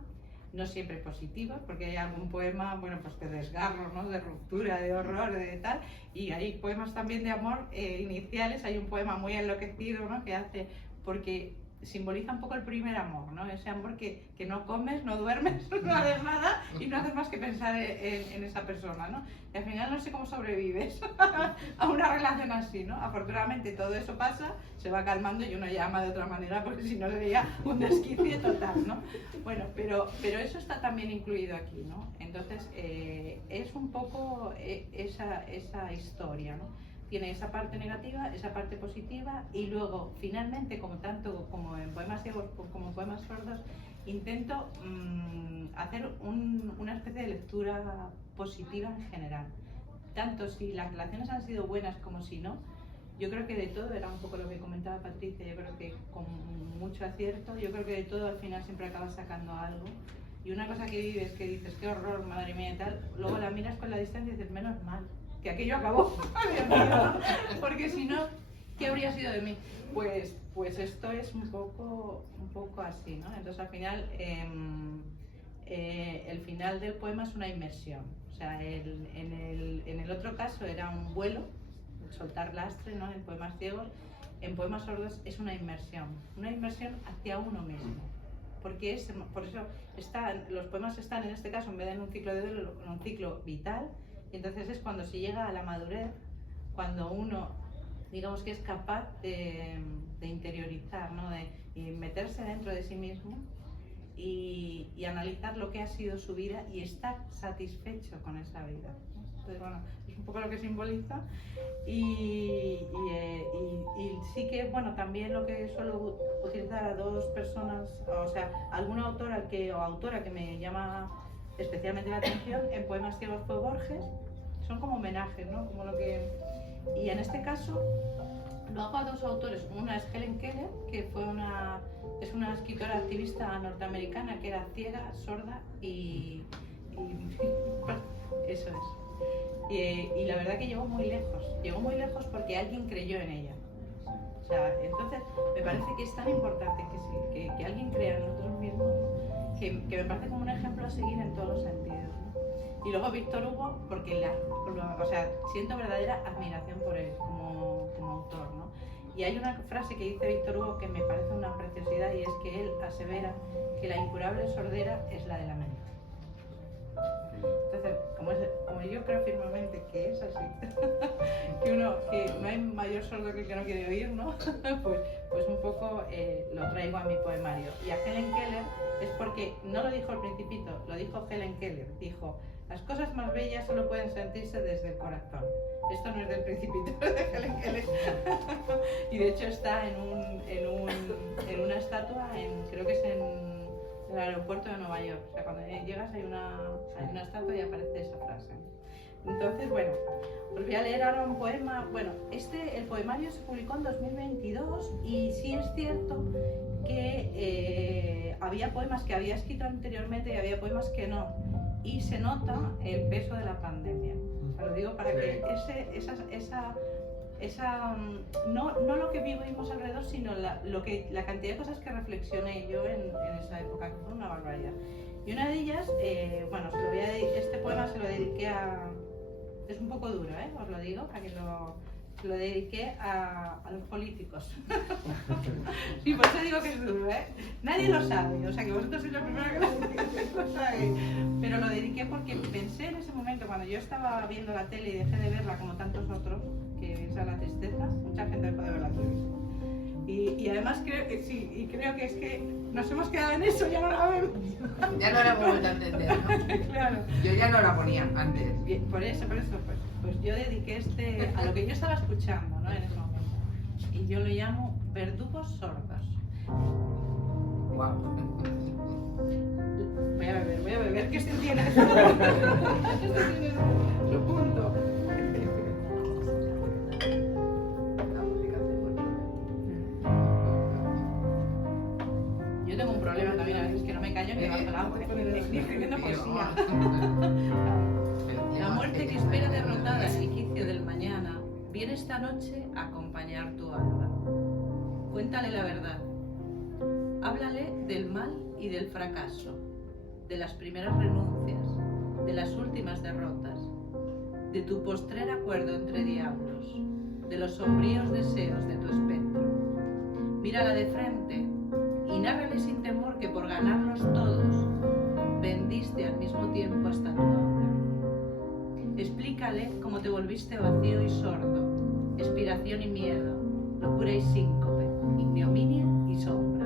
no siempre positivos, porque hay algún poema, bueno, pues de desgarro, ¿no? De ruptura, de horror, de tal, y hay poemas también de amor iniciales. Hay un poema muy enloquecido, ¿no? Que hace, porque simboliza un poco el primer amor, ¿no? Ese amor que no comes, no duermes, no haces nada y no haces más que pensar en esa persona, ¿no? Y al final no sé cómo sobrevives a una relación así, ¿no? Afortunadamente todo eso pasa, se va calmando y uno llama de otra manera, porque si no sería un desquicio total, ¿no? Bueno, pero eso está también incluido aquí, ¿no? Entonces es un poco esa historia, ¿no? Tiene esa parte negativa, esa parte positiva, y luego finalmente, tanto como en Poemas Ciegos como en Poemas Sordos, intento hacer una especie de lectura positiva en general. Tanto si las relaciones han sido buenas como si no, yo creo que de todo, era un poco lo que comentaba Patricia, yo creo que con mucho acierto, yo creo que de todo al final siempre acabas sacando algo. Y una cosa que vives, que dices, qué horror, madre mía y tal, luego la miras con la distancia y dices, menos mal que aquello acabó, porque si no, ¿qué habría sido de mí? Pues esto es un poco así, ¿no? Entonces al final el final del poema es una inmersión. O sea, en el otro caso era un vuelo, soltar lastre, ¿no? En Poemas Ciegos. En Poemas Sordos es una inmersión hacia uno mismo. Porque por eso los poemas están, en este caso, en vez de en un ciclo de duelo, en un ciclo vital. Y entonces es cuando se llega a la madurez, cuando uno, digamos, que es capaz de interiorizar, ¿no? De meterse dentro de sí mismo y analizar lo que ha sido su vida y estar satisfecho con esa vida. Entonces, bueno, es un poco lo que simboliza. Y sí que, bueno, también lo que suelo utilizar a dos personas, o sea, algún autor o autora que me llama especialmente la atención, en Poemas ciegos fue Borges, son como homenajes, ¿no? Como lo que... Y en este caso lo hago a dos autores. Una es Helen Keller, que es una escritora activista norteamericana que era ciega, sorda y eso es. Y la verdad que llegó muy lejos porque alguien creyó en ella. O sea, entonces me parece que es tan importante que alguien crea en nosotros mismos, que me parece como un ejemplo a seguir en todos los sentidos, ¿no? Y luego Víctor Hugo, porque o sea, siento verdadera admiración por él como autor, ¿no? Y hay una frase que dice Víctor Hugo que me parece una preciosidad, y es que él asevera que la incurable sordera es la de la mente. Entonces, como yo creo firmemente que es así, que no hay mayor sordo que el que no quiere oír, ¿no? pues un poco lo traigo a mi poemario. Y a Helen Keller es porque no lo dijo el Principito, lo dijo Helen Keller. Dijo: las cosas más bellas solo pueden sentirse desde el corazón. Esto no es del Principito, es de Helen Keller. Y de hecho está en una estatua, creo que es en el aeropuerto de Nueva York. O sea, cuando llegas hay una estatua y aparece esa frase. Entonces, bueno, os voy a leer ahora un poema. Bueno, el poemario se publicó en 2022 y sí es cierto que había poemas que había escrito anteriormente y había poemas que no. Y se nota el peso de la pandemia. O sea, lo digo para que no lo que vivimos alrededor, sino la cantidad de cosas que reflexioné yo en esa época, que fue una barbaridad. Y una de ellas, bueno, este poema se lo dediqué a... Es un poco duro, os lo digo, para que se lo dediqué a los políticos. Sí, por eso digo que es duro, Nadie lo sabe, o sea que vosotros sois los primeros que lo sabéis. Pero lo dediqué porque pensé en ese momento, cuando yo estaba viendo la tele y dejé de verla como tantos otros, que esa es la tristeza, mucha gente puede ver la televisión. Y además creo que es que nos hemos quedado en eso, ya no la vemos. Ya no la hemos vuelto a entender, ¿no? Claro. Yo ya no la ponía antes. Bien, por eso, pues yo dediqué a lo que yo estaba escuchando, ¿no? En ese momento. Y yo lo llamo verdugos sordos. Wow. Voy a beber, que se tiene su punto. Yo tengo un problema también, a veces que no me callo ni bajo el agua, ni escribiendo poesía. La muerte que espera derrotada el quicio del mañana viene esta noche a acompañar tu alma. Cuéntale la verdad. Háblale del mal y del fracaso, de las primeras renuncias, de las últimas derrotas, de tu postrer acuerdo entre diablos, de los sombríos deseos de tu espectro. Mírala de frente y nárrale sin temor que por ganarlos todos vendiste al mismo tiempo hasta tu alma. Explícale cómo te volviste vacío y sordo, expiración y miedo, locura y síncope, ignominia y sombra.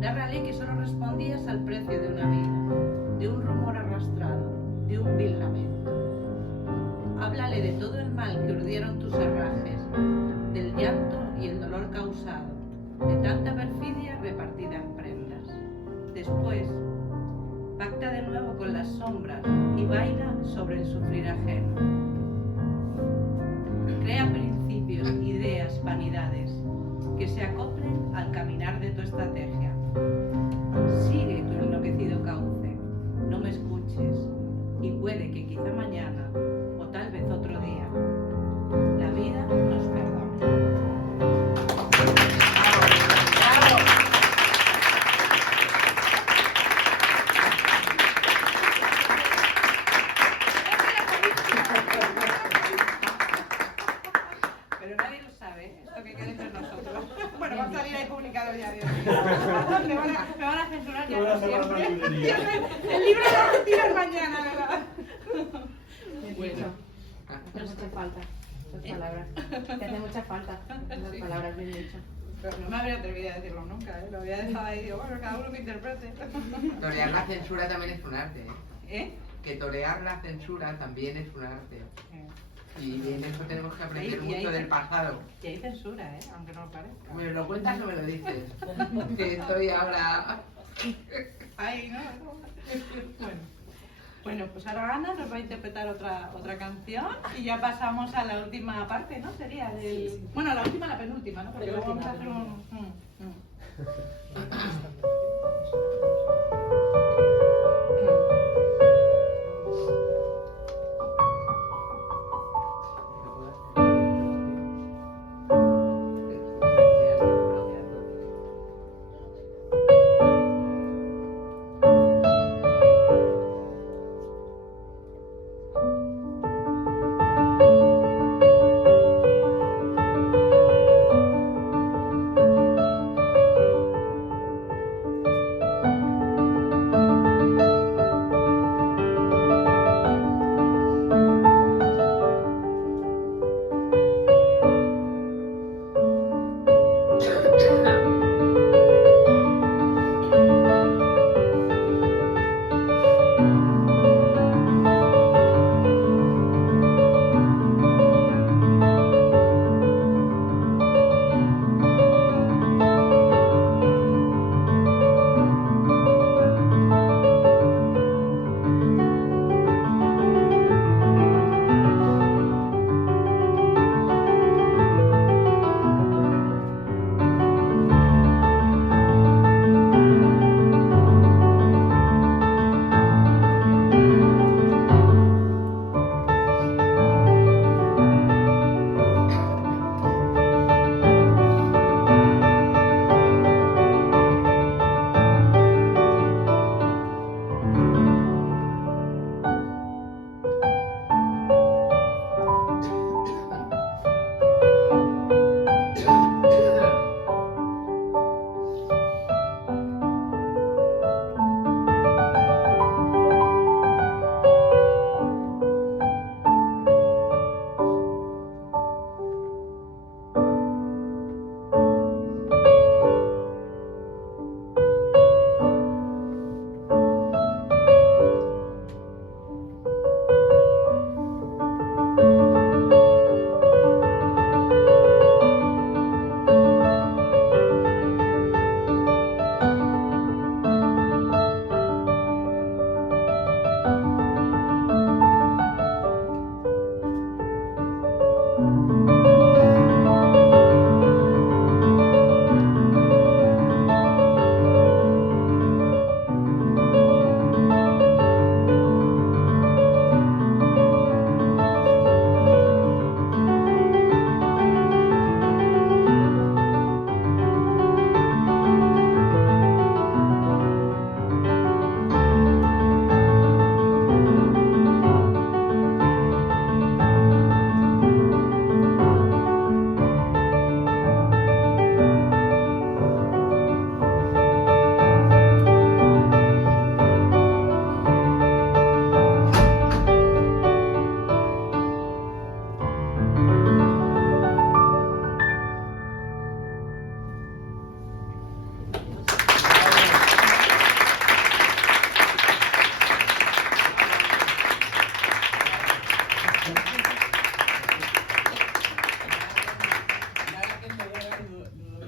Nárrale que solo respondías al precio de una vida, de un rumor arrastrado, de un vil lamento. Háblale de todo el mal que urdieron tus herrajes, del llanto y el dolor causado, de tanta perfidia repartida en prendas. Después, pacta de nuevo con las sombras y baila sobre el sufrir ajeno. Crea principios, ideas, vanidades que se acoplen al caminar de tu estrategia. Sigue tu enloquecido cauce, no me escuches, y puede que quizá mañana, o tal vez otro día, la vida nos perdone. Pero nadie lo sabe, esto que quede entre nosotros. Bueno, va a salir ahí publicado ya, Dios mío. Me van a censurar ya por siempre. El libro lo retiran mañana, ¿verdad? Bueno, nos hace falta esas palabras. Te hace mucha falta esas palabras bien dichas. Pero no me habría atrevido a decirlo nunca, Lo había dejado ahí y digo, bueno, cada uno que interprete. Torear la censura también es un arte, ¿Eh? que torear la censura también es un arte. Y en eso tenemos que aprender Y ahí mucho del pasado. Y hay censura, ¿eh? Aunque no lo parezca. ¿Me lo cuentas o me lo dices? Que estoy ahora... Ay, no. Bueno, pues ahora Ana nos va a interpretar otra canción y ya pasamos a la última parte, ¿no? Sería del... Sí. Bueno, la última, la penúltima, ¿no? Porque luego vamos a hacer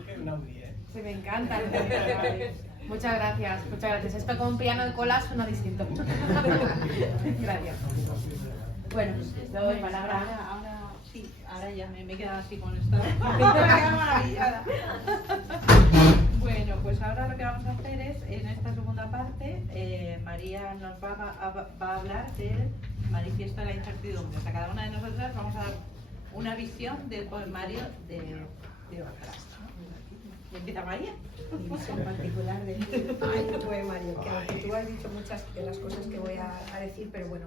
Penúltima. Sí, me encanta. Muchas gracias, muchas gracias. Esto con piano de cola suena distinto. Gracias. Bueno, pues doy palabra. Ahora sí, ahora ya me he quedado así con esto. Me he quedado maravillada. Bueno, pues ahora lo que vamos a hacer es, en esta segunda parte, María nos va a hablar del manifiesto de la incertidumbre. O sea, cada una de nosotras vamos a dar una visión del poemario de Barcaras. ¿Y empieza María? Mi visión particular del poemario, que aunque tú has dicho muchas de las cosas que voy a decir, pero bueno,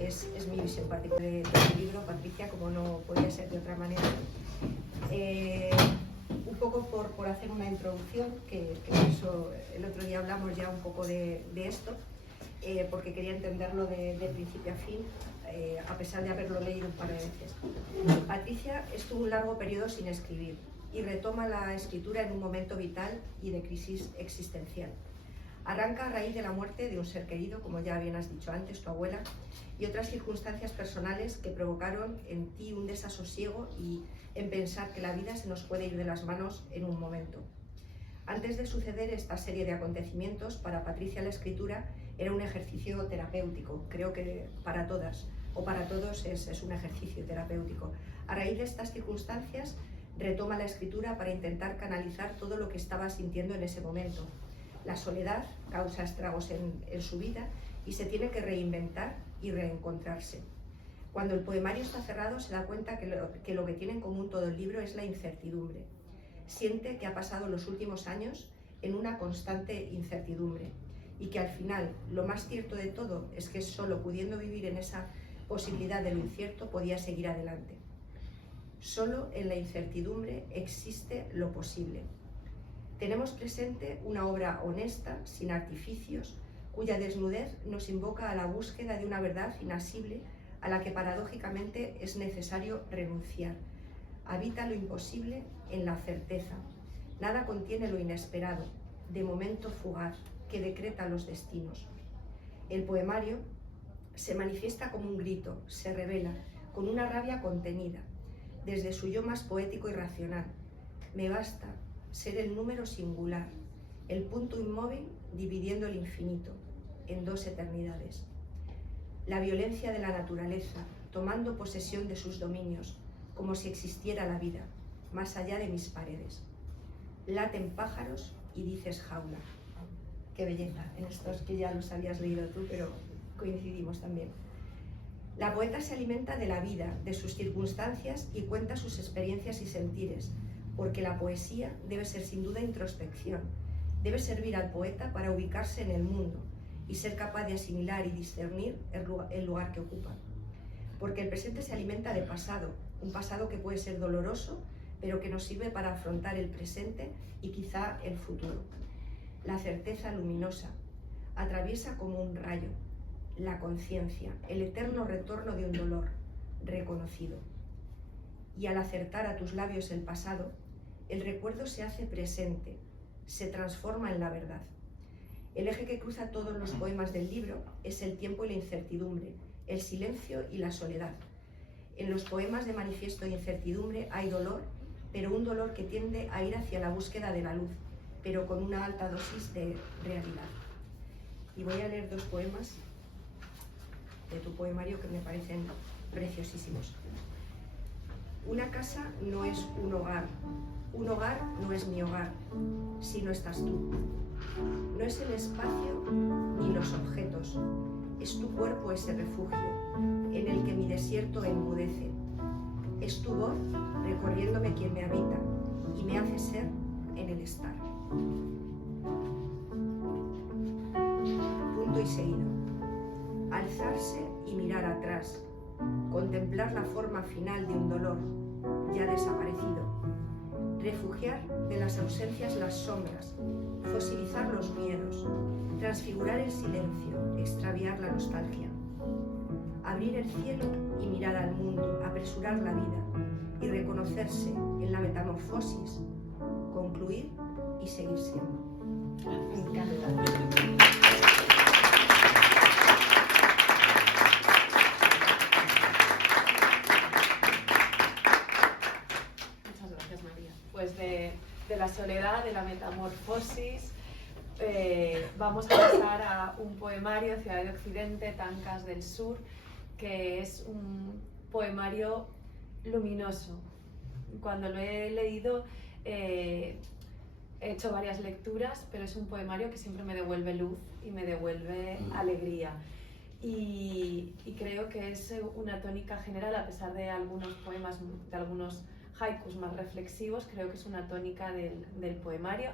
es mi visión particular del libro, Patricia, como no podía ser de otra manera. Un poco por hacer una introducción, que por eso el otro día hablamos ya un poco de esto, porque quería entenderlo de principio a fin, a pesar de haberlo leído un par de veces. Patricia estuvo un largo periodo sin escribir y retoma la escritura en un momento vital y de crisis existencial. Arranca a raíz de la muerte de un ser querido, como ya bien has dicho antes, tu abuela, y otras circunstancias personales que provocaron en ti un desasosiego y en pensar que la vida se nos puede ir de las manos en un momento. Antes de suceder esta serie de acontecimientos, para Patricia la escritura era un ejercicio terapéutico. Creo que para todas o para todos es un ejercicio terapéutico. A raíz de estas circunstancias, retoma la escritura para intentar canalizar todo lo que estaba sintiendo en ese momento. La soledad causa estragos en su vida y se tiene que reinventar y reencontrarse. Cuando el poemario está cerrado, se da cuenta que lo que tiene en común todo el libro es la incertidumbre. Siente que ha pasado los últimos años en una constante incertidumbre y que al final lo más cierto de todo es que solo pudiendo vivir en esa posibilidad de lo incierto podía seguir adelante. Solo en la incertidumbre existe lo posible. Tenemos presente una obra honesta, sin artificios, cuya desnudez nos invoca a la búsqueda de una verdad inasible a la que paradójicamente es necesario renunciar. Habita lo imposible en la certeza. Nada contiene lo inesperado, de momento fugaz, que decreta los destinos. El poemario se manifiesta como un grito, se revela, con una rabia contenida, desde su yo más poético y racional. Me basta ser el número singular, el punto inmóvil dividiendo el infinito en dos eternidades. La violencia de la naturaleza, tomando posesión de sus dominios, como si existiera la vida, más allá de mis paredes. Laten pájaros y dices jaula. Qué belleza, en estos que ya los habías leído tú, pero coincidimos también. La poeta se alimenta de la vida, de sus circunstancias y cuenta sus experiencias y sentires, porque la poesía debe ser sin duda introspección, debe servir al poeta para ubicarse en el mundo y ser capaz de asimilar y discernir el lugar que ocupa. Porque el presente se alimenta de pasado, un pasado que puede ser doloroso, pero que nos sirve para afrontar el presente y quizá el futuro. La certeza luminosa atraviesa como un rayo la conciencia, el eterno retorno de un dolor reconocido. Y al acertar a tus labios el pasado, el recuerdo se hace presente, se transforma en la verdad. El eje que cruza todos los poemas del libro es el tiempo y la incertidumbre, el silencio y la soledad. En los poemas de manifiesto e incertidumbre hay dolor, pero un dolor que tiende a ir hacia la búsqueda de la luz, pero con una alta dosis de realidad. Y voy a leer dos poemas de tu poemario que me parecen preciosísimos. Una casa no es un hogar no es mi hogar, si no estás tú. No es el espacio ni los objetos, es tu cuerpo ese refugio, en el que mi desierto enmudece. Es tu voz recorriéndome quien me habita y me hace ser en el estar. Punto y seguido. Alzarse y mirar atrás, contemplar la forma final de un dolor ya desaparecido, refugiar de las ausencias las sombras, fosilizar los miedos, transfigurar el silencio, extraviar la nostalgia, abrir el cielo y mirar al mundo, apresurar la vida y reconocerse en la metamorfosis, concluir y seguir siendo. Me encanta. Pues de la soledad, de la metamorfosis, vamos a pasar a un poemario, Ciudad de Occidente, Tancas del Sur, que es un poemario luminoso. Cuando lo he leído he hecho varias lecturas, pero es un poemario que siempre me devuelve luz y me devuelve alegría. Y creo que es una tónica general, a pesar de algunos poemas, de algunos haikus más reflexivos, creo que es una tónica del poemario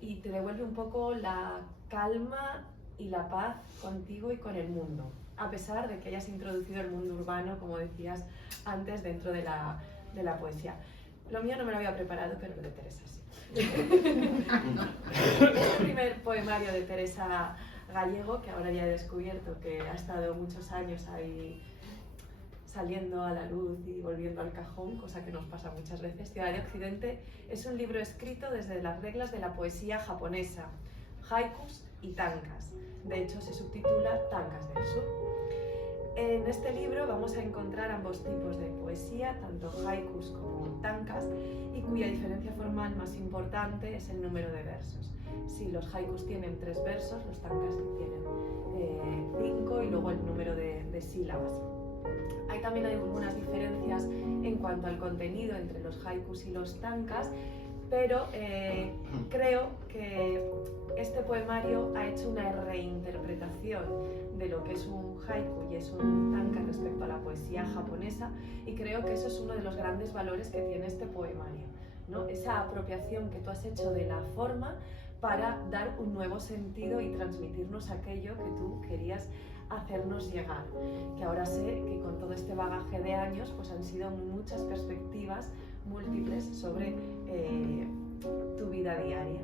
y te devuelve un poco la calma y la paz contigo y con el mundo, a pesar de que hayas introducido el mundo urbano, como decías antes, dentro de la poesía. Lo mío no me lo había preparado, pero lo de Teresa sí. Es el primer poemario de Teresa Gallego, que ahora ya he descubierto que ha estado muchos años ahí saliendo a la luz y volviendo al cajón, cosa que nos pasa muchas veces. Ciudad de Occidente es un libro escrito desde las reglas de la poesía japonesa, haikus y tankas. De hecho, se subtitula Tankas del Sur. En este libro vamos a encontrar ambos tipos de poesía, tanto haikus como tankas, y cuya diferencia formal más importante es el número de versos. Si los haikus tienen 3 versos, los tankas tienen 5 y luego el número de sílabas. Hay también algunas diferencias en cuanto al contenido entre los haikus y los tankas, pero creo que este poemario ha hecho una reinterpretación de lo que es un haiku y es un tanka respecto a la poesía japonesa, y creo que eso es uno de los grandes valores que tiene este poemario, ¿no? Esa apropiación que tú has hecho de la forma para dar un nuevo sentido y transmitirnos aquello que tú querías hacernos llegar, que ahora sé que con todo este bagaje de años pues han sido muchas perspectivas múltiples sobre tu vida diaria.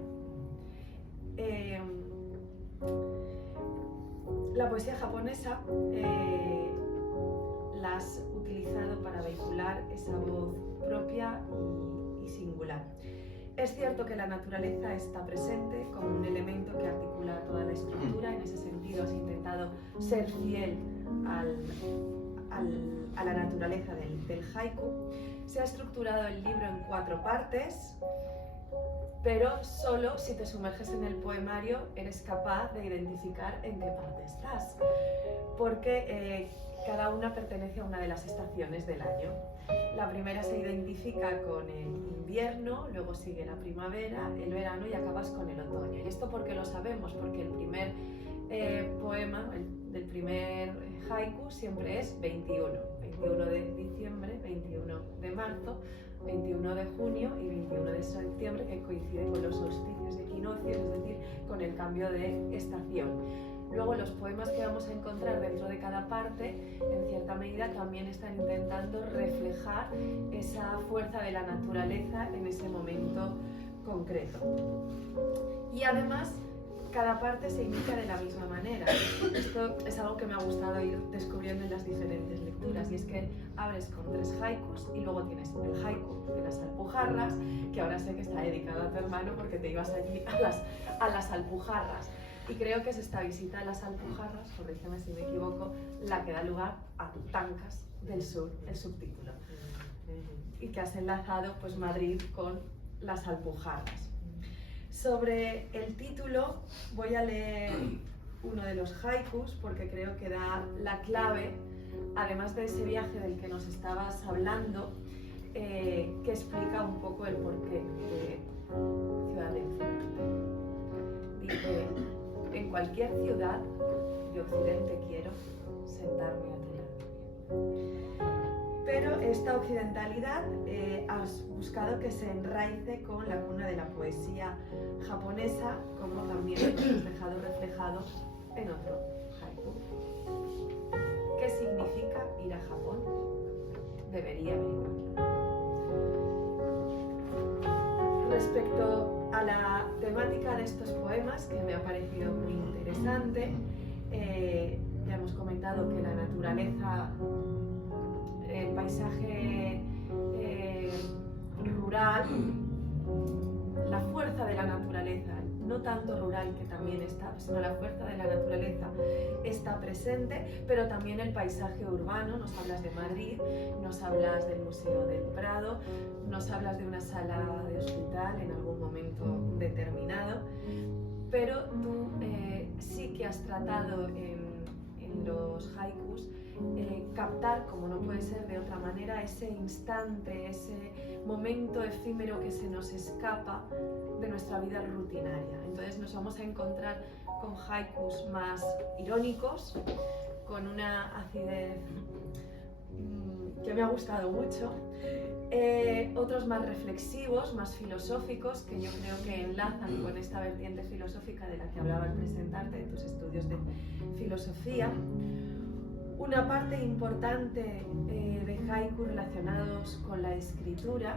La poesía japonesa la has utilizado para vehicular esa voz propia y singular. Es cierto que la naturaleza está presente como un elemento que articula toda la estructura. En ese sentido has intentado ser fiel a la naturaleza del haiku. Se ha estructurado el libro en 4 partes, pero solo si te sumerges en el poemario eres capaz de identificar en qué parte estás, porque cada una pertenece a una de las estaciones del año. La primera se identifica con el invierno, luego sigue la primavera, el verano y acabas con el otoño. ¿Y esto por qué lo sabemos? Porque el primer poema, del primer haiku, siempre es 21. 21 de diciembre, 21 de marzo, 21 de junio y 21 de septiembre, que coincide con los solsticios y equinoccios, es decir, con el cambio de estación. Luego los poemas que vamos a encontrar dentro de cada parte, en cierta medida, también están intentando reflejar esa fuerza de la naturaleza en ese momento concreto. Y además, cada parte se inicia de la misma manera. Esto es algo que me ha gustado ir descubriendo en las diferentes lecturas, y es que abres con 3 haikus y luego tienes el haiku de las Alpujarras, que ahora sé que está dedicado a tu hermano porque te ibas allí a las Alpujarras. Y creo que es esta visita a las Alpujarras, corrígeme si me equivoco, la que da lugar a Tankas del Sur, el subtítulo. Y que has enlazado pues Madrid con las Alpujarras. Sobre el título voy a leer uno de los haikus porque creo que da la clave, además de ese viaje del que nos estabas hablando, que explica un poco el porqué de Ciudad del Occidente. Dice: en cualquier ciudad de Occidente quiero sentarme a tu lado. Pero esta occidentalidad has buscado que se enraice con la cuna de la poesía japonesa, como también lo has dejado reflejado en otro haiku. ¿Qué significa ir a Japón? Debería averiguarlo. Respecto a la temática de estos poemas, que me ha parecido muy interesante, ya hemos comentado que la naturaleza, el paisaje rural, la fuerza de la naturaleza, no tanto rural que también está, sino la fuerza de la naturaleza está presente, pero también el paisaje urbano. Nos hablas de Madrid, nos hablas del Museo del Prado, nos hablas de una sala de hospital en algún momento determinado, pero tú sí que has tratado en los haikus captar, como no puede ser de otra manera, ese instante, ese momento efímero que se nos escapa de nuestra vida rutinaria. Entonces nos vamos a encontrar con haikus más irónicos, con una acidez que me ha gustado mucho, otros más reflexivos, más filosóficos, que yo creo que enlazan con esta vertiente filosófica de la que hablaba al presentarte, de tus estudios de filosofía. Una parte importante de haiku relacionados con la escritura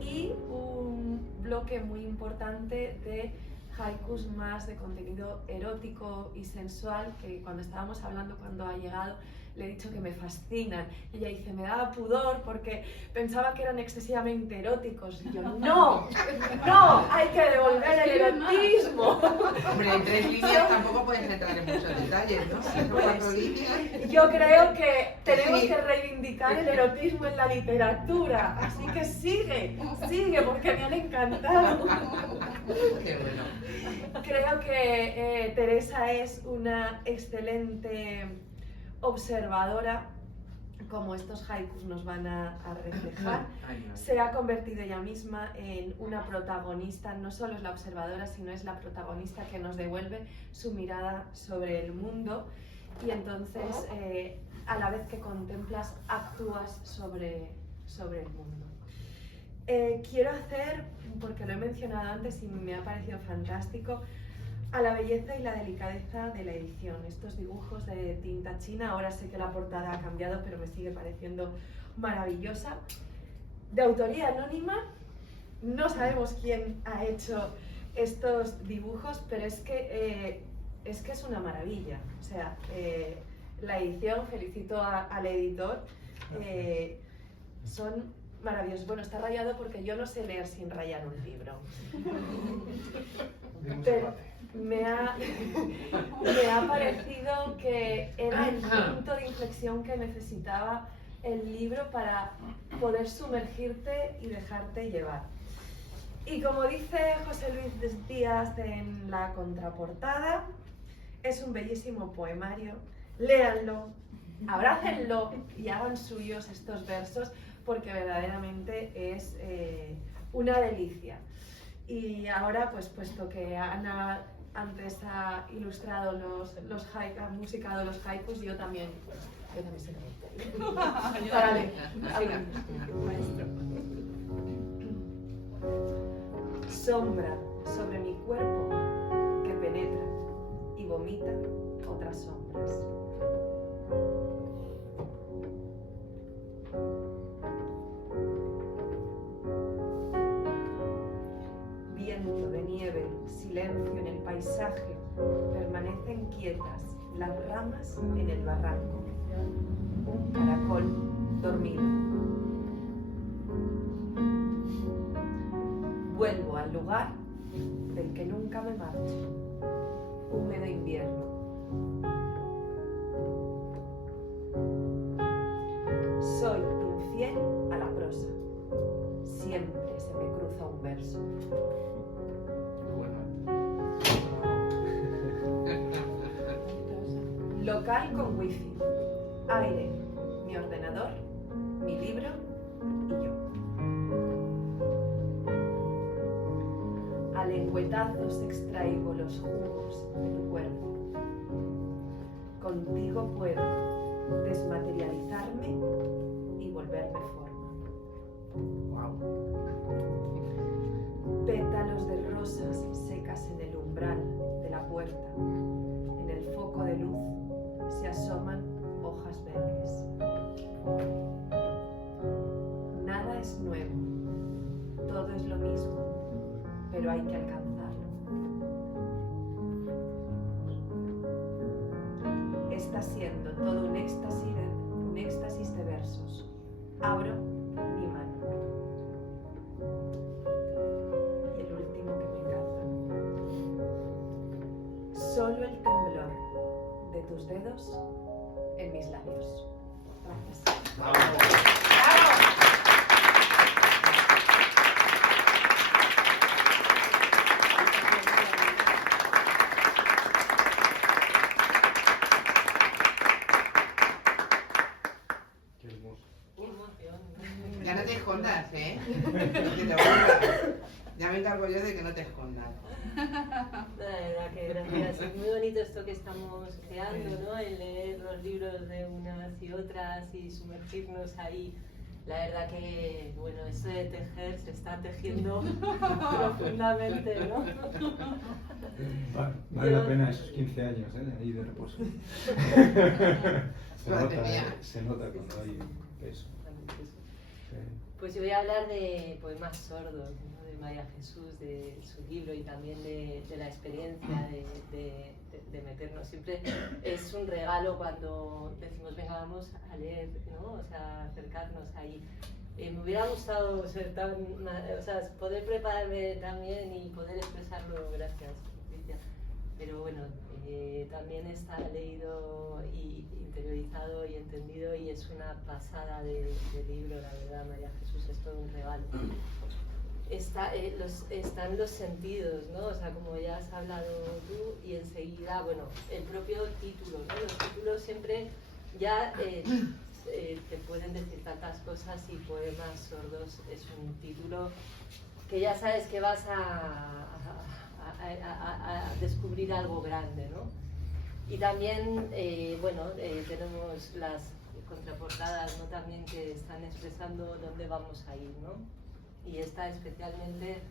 y un bloque muy importante de haikus más de contenido erótico y sensual, que cuando estábamos hablando, cuando ha llegado, le he dicho que me fascinan. Y ella dice, me daba pudor porque pensaba que eran excesivamente eróticos. Y yo, no, hay que devolver el erotismo. Hombre, en 3 líneas tampoco puedes entrar en muchos detalles, ¿no? Son 4 líneas. Yo creo que tenemos Sí. que reivindicar el erotismo en la literatura, así que sigue, porque me han encantado. Qué bueno. Creo que Teresa es una excelente observadora, como estos haikus nos van a reflejar. Ay, no. Se ha convertido ella misma en una protagonista, no solo es la observadora, sino es la protagonista que nos devuelve su mirada sobre el mundo y entonces a la vez que contemplas, actúas sobre el mundo. Quiero hacer, porque lo he mencionado antes y me ha parecido fantástico, a la belleza y la delicadeza de la edición. Estos dibujos de tinta china, ahora sé que la portada ha cambiado, pero me sigue pareciendo maravillosa. De autoría anónima, no sabemos quién ha hecho estos dibujos, pero es que es una maravilla. O sea, la edición, felicito al editor, son maravillosos. Bueno, está rayado porque yo no sé leer sin rayar un libro. Pero me ha parecido que era el punto de inflexión que necesitaba el libro para poder sumergirte y dejarte llevar. Y como dice José Luis Díaz en la contraportada, es un bellísimo poemario. Léanlo, abrácenlo y hagan suyos estos versos, porque verdaderamente es una delicia. Y ahora, pues puesto que Ana antes ha ilustrado ha musicado los haikus, yo también se lo voy a pedir. Para leer. Sombra sobre mi cuerpo que penetra y vomita otras sombras. Viento de nieve, silencio en el paisaje, permanecen quietas las ramas en el barranco. Un caracol dormido. Vuelvo al lugar del que nunca me marcho, húmedo invierno. Soy infiel a la prosa, siempre se me cruza un verso. Local con wifi, aire, mi ordenador, mi libro y yo. A lengüetazos extraigo los jugos de tu cuerpo. Contigo puedo desmaterializarme y volverme forma. Pétalos de rosas secas en el umbral de la puerta. En el foco de luz se asoman hojas verdes. Nada es nuevo, todo es lo mismo, pero hay que alcanzarlo. Está siendo todo un éxtasis de versos. Abro mi mano. Y el último que me encanta. Solo el temblor de tus dedos en mis labios. Gracias. Qué hermoso. Qué emoción. Ya no te escondas, ¿eh? Que te aburras. Ya me encargo yo de que no te escondas. La verdad que gracias. Es muy bonito esto que estamos creando, ¿no? El leer los libros de unas y otras y sumergirnos ahí. La verdad que, bueno, esto de tejer se está tejiendo profundamente, ¿no? Vale la pena esos 15 años, ahí de reposo. Madre mía. Se nota cuando hay peso. Sí. Pues yo voy a hablar de poemas sordos, ¿no? De María Jesús, de su libro y también de la experiencia de meternos. Siempre es un regalo cuando decimos, venga, vamos a leer, ¿no? O sea, acercarnos ahí. Me hubiera gustado ser poder prepararme también y poder expresarlo pero bueno, también está leído y interiorizado y entendido, y es una pasada de libro, la verdad. María Jesús es todo un regalo. Están los sentidos, ¿no? O sea, como ya has hablado tú, y enseguida, bueno, el propio título, ¿no? Los títulos siempre ya te pueden decir tantas cosas, y Poemas sordos es un título que ya sabes que vas a descubrir algo grande, ¿no? Y también, tenemos las contraportadas, ¿no? También que están expresando dónde vamos a ir, ¿no? Y esta especialmente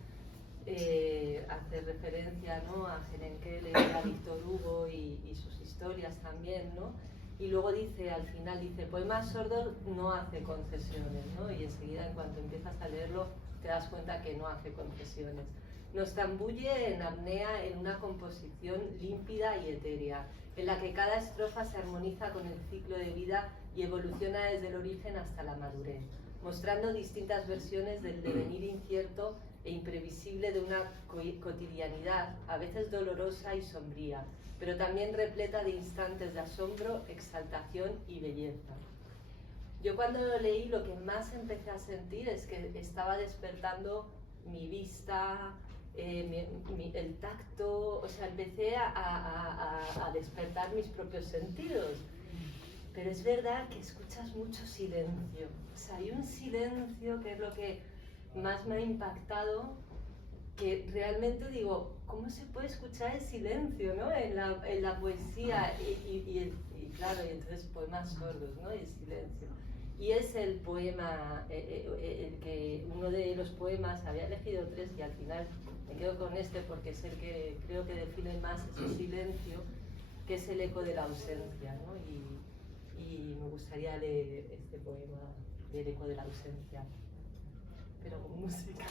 hace referencia, ¿no? A Helen Keller, a Víctor Hugo y sus historias también, ¿no? Y luego dice, al final dice, Poemas sordos no hace concesiones, ¿no? Y enseguida, en cuanto empiezas a leerlo, te das cuenta que no hace concesiones. Nos zambulle en apnea en una composición límpida y etérea, en la que cada estrofa se armoniza con el ciclo de vida y evoluciona desde el origen hasta la madurez, mostrando distintas versiones del devenir incierto e imprevisible de una cotidianidad, a veces dolorosa y sombría, pero también repleta de instantes de asombro, exaltación y belleza. Yo cuando lo leí, lo que más empecé a sentir es que estaba despertando mi vista, el tacto, o sea, empecé a despertar mis propios sentidos. Pero es verdad que escuchas mucho silencio. O sea, hay un silencio que es lo que más me ha impactado, que realmente digo, ¿cómo se puede escuchar el silencio, ¿no? en la poesía? Y claro, y entonces Poemas sordos, ¿no? Y el silencio. Y es el poema, el que uno de los poemas, había elegido 3 y al final me quedo con este porque es el que creo que define más ese silencio, que es el eco de la ausencia, ¿no? Y me gustaría leer este poema del eco de la ausencia, pero con música.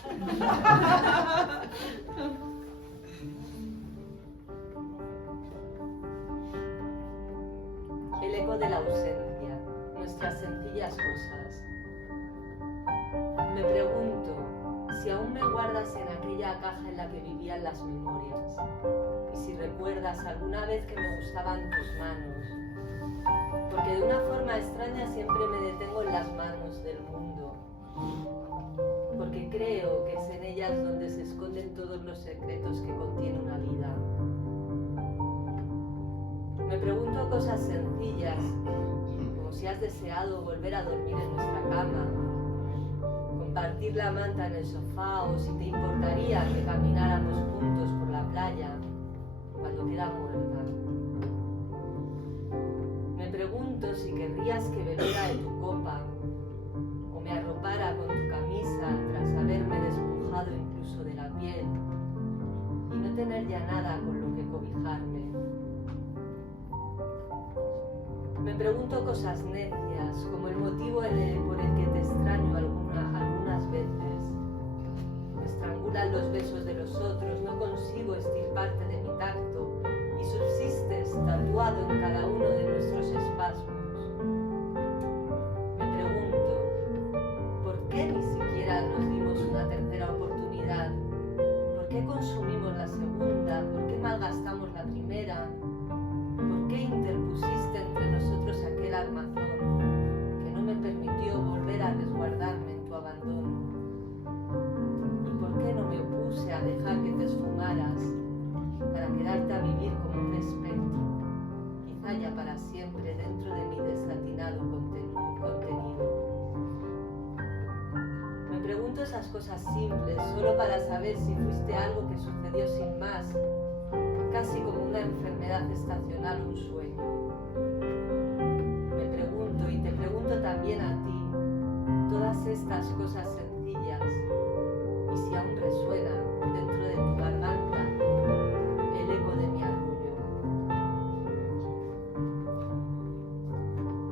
El eco de la ausencia, nuestras sencillas cosas. Me pregunto si aún me guardas en aquella caja en la que vivían las memorias, y si recuerdas alguna vez que me gustaban tus manos, porque de una forma extraña siempre me detengo en las manos del mundo, porque creo que es en ellas donde se esconden todos los secretos que contiene una vida. Me pregunto cosas sencillas, como si has deseado volver a dormir en nuestra cama, compartir la manta en el sofá, o si te importaría que camináramos juntos por la playa cuando queda muerta. Me pregunto si querrías que bebiera de tu copa, o me arropara con tu camisa tras haberme despojado incluso de la piel, y no tener ya nada con lo que cobijarme. Me pregunto cosas necias, como el motivo por el que te extraño algunas veces. Me estrangulan los besos de los otros, no consigo estirparte de mi tacto, y subsistes tatuado en cada uno de nuestros espasmos. Me pregunto, ¿por qué ni siquiera nos dimos una tercera oportunidad? ¿Por qué consumimos la segunda? ¿Por qué malgastamos la primera? ¿Por qué interpusiste entre nosotros aquel armazón que no me permitió volver a resguardarme en tu abandono? ¿Y por qué no me opuse a dejar que te esfumaras para quedarte a vivir como un espectro, quizá ya para siempre dentro de mi desatinado contenido? Me pregunto esas cosas simples solo para saber si fuiste algo que sucedió sin más, casi como una enfermedad estacional o un sueño. Me pregunto, y te pregunto también a ti, todas estas cosas sencillas, y si aún resuenan dentro de tu garganta el eco de mi arrullo.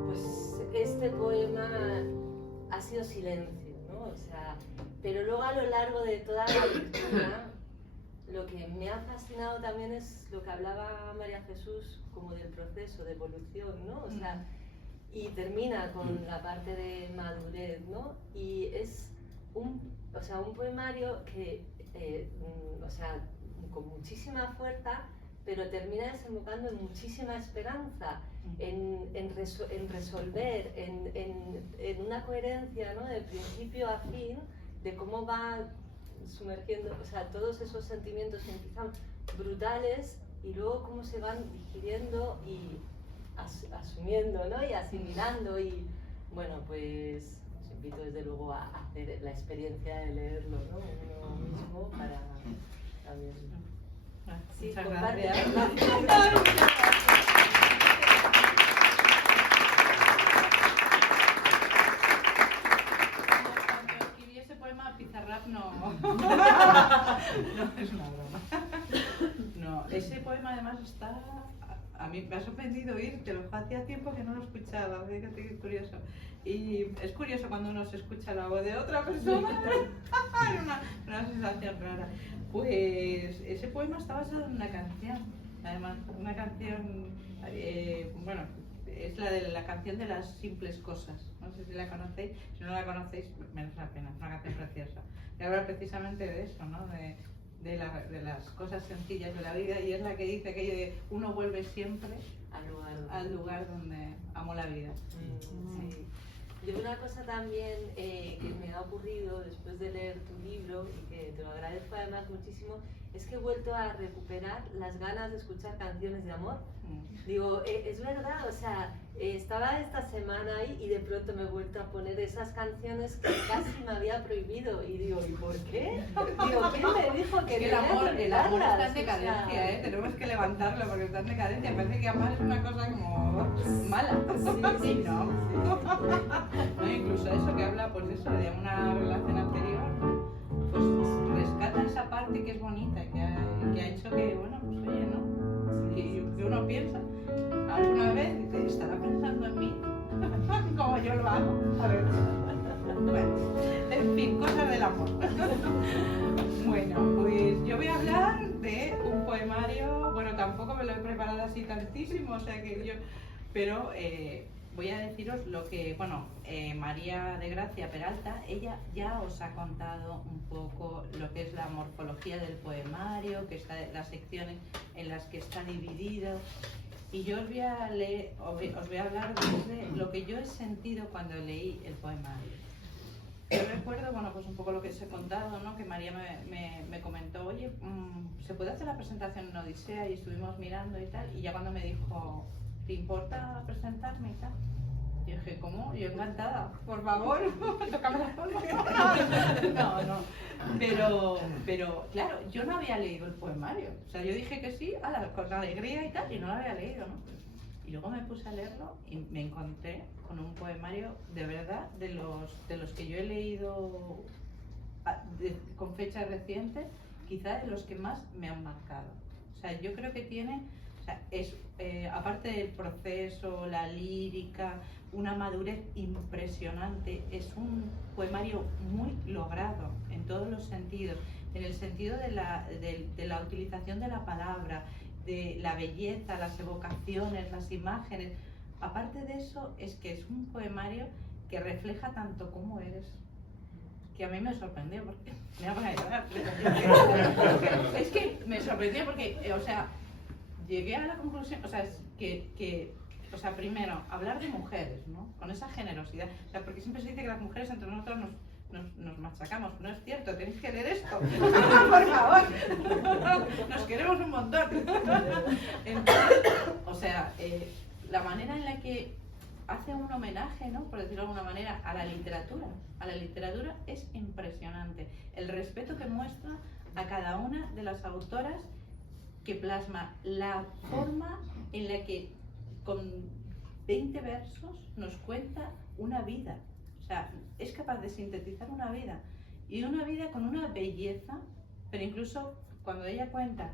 Pues este poema ha sido silencio, ¿no? O sea, pero luego a lo largo de toda la lectura, lo que me ha fascinado también es lo que hablaba María Jesús, como del proceso de evolución, ¿no? O sea, y termina con la parte de madurez, ¿no? Y es un poemario que, con muchísima fuerza, pero termina desembocando en muchísima esperanza, en resolver, en una coherencia, ¿no? De principio a fin, de cómo va sumergiendo, o sea, todos esos sentimientos que empiezan brutales y luego cómo se van digiriendo y asumiendo, ¿no? Y asimilando y, bueno, pues os invito desde luego a hacer la experiencia de leerlo, ¿no? Uno mismo para también... Sí, Muchas comparte. gracias. Cuando escribí ese poema, Pizarrap no es una broma. No, ese poema además está... A mí me ha sorprendido oírte, hacía tiempo que no lo escuchaba, fíjate qué curioso. Y es curioso cuando uno se escucha la voz de otra persona, es una sensación rara. Pues ese poema está basado en una canción, además, una canción, bueno, es la canción de las simples cosas, no sé si la conocéis, si no la conocéis, menos la pena, es una canción preciosa. Y habla precisamente de eso, ¿no? De las cosas sencillas de la vida, y es la que dice que uno vuelve siempre al lugar donde amó la vida. Sí. Yo una cosa también que me ha ocurrido después de leer tu libro, y que te lo agradezco además muchísimo, es que he vuelto a recuperar las ganas de escuchar canciones de amor. Digo, es verdad, o sea, estaba esta semana ahí y de pronto me he vuelto a poner esas canciones que casi me había prohibido, y digo, ¿y por qué? Digo, ¿quién me dijo que el amor está en decadencia, decadencia, tenemos que levantarlo porque está en decadencia. Parece que amar es una cosa como mala. Sí, ¿no? No, incluso eso que habla, pues eso, de una relación anterior, pues rescata esa parte que es bonita, que ha hecho que, bueno, pues oye, ¿no? Que uno piensa, alguna vez dice, ¿estará pensando en mí? Como yo lo hago. A ver. Bueno, en fin, cosas del amor. Bueno, pues yo voy a hablar de un poemario, bueno, tampoco me lo he preparado así tantísimo, o sea que yo, pero voy a deciros lo que, bueno, María de Gracia Peralta, ella ya os ha contado un poco lo que es la morfología del poemario, que está las secciones en las que está dividido, y yo os voy a hablar de lo que yo he sentido cuando leí el poemario. Yo recuerdo, bueno, pues un poco lo que os he contado, ¿no? Que María me comentó, oye, ¿se puede hacer la presentación en Odisea? Y estuvimos mirando y tal, y ya cuando me dijo, ¿te importa presentarme y tal? Yo dije, ¿cómo? Yo encantada, por favor, tócame las palmas. No. Pero claro, yo no había leído el poemario. O sea, yo dije que sí, con alegría y tal, y no lo había leído, ¿no? Y luego me puse a leerlo y me encontré con un poemario de verdad, de los que yo he leído con fecha reciente, quizá de los que más me han marcado. O sea, yo creo que tiene, o sea, aparte del proceso, la lírica, una madurez impresionante, es un poemario muy logrado en todos los sentidos, en el sentido de la utilización de la palabra, de la belleza, las evocaciones, las imágenes. Aparte de eso, es que es un poemario que refleja tanto cómo eres, que a mí me sorprendió, porque me voy a llorar. Es que me sorprendió porque, o sea, llegué a la conclusión, o sea, o sea, primero, hablar de mujeres, ¿no? Con esa generosidad, o sea, porque siempre se dice que las mujeres entre nosotros nos machacamos, no es cierto, tenéis que leer esto, por favor, nos queremos un montón. Entonces, o sea, la manera en la que hace un homenaje, ¿no? Por decirlo de alguna manera, a la literatura es impresionante, el respeto que muestra a cada una de las autoras, que plasma la forma en la que con 20 versos nos cuenta una vida. O sea, es capaz de sintetizar una vida, y una vida con una belleza, pero incluso cuando ella cuenta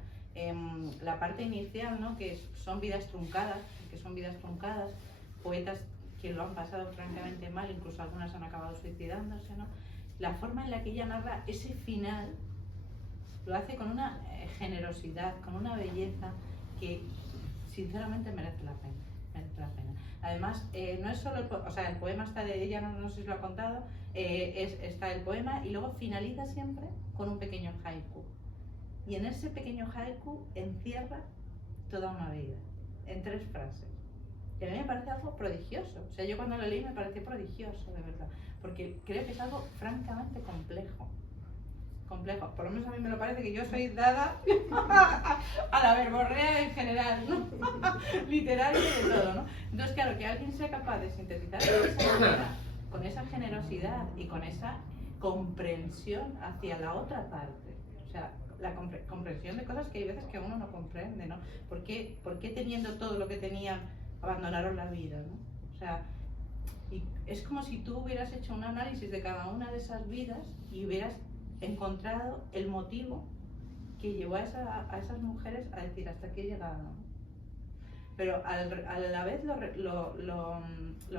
la parte inicial, ¿no? Que son vidas truncadas, poetas que lo han pasado francamente mal, incluso algunas han acabado suicidándose, ¿no? La forma en la que ella narra ese final lo hace con una generosidad, con una belleza que sinceramente merece la pena. Además, no es solo el poema está de ella, no sé si lo ha contado, está el poema y luego finaliza siempre con un pequeño haiku. Y en ese pequeño haiku encierra toda una vida, en 3 frases. Y a mí me parece algo prodigioso. O sea, yo cuando lo leí me pareció prodigioso, de verdad. Porque creo que es algo francamente complejo. Complejo. Por lo menos a mí me lo parece, que yo soy dada a la verborrea en general, ¿no? Literaria y de todo, ¿no? Entonces, claro, que alguien sea capaz de sintetizar de esa manera, con esa generosidad y con esa comprensión hacia la otra parte. O sea, la comprensión de cosas que hay veces que uno no comprende, ¿no? ¿Por qué teniendo todo lo que tenían abandonaron la vida, ¿no? O sea, y es como si tú hubieras hecho un análisis de cada una de esas vidas y hubieras encontrado el motivo que llevó a esas mujeres a decir hasta aquí he llegado, ¿no? Pero a la vez lo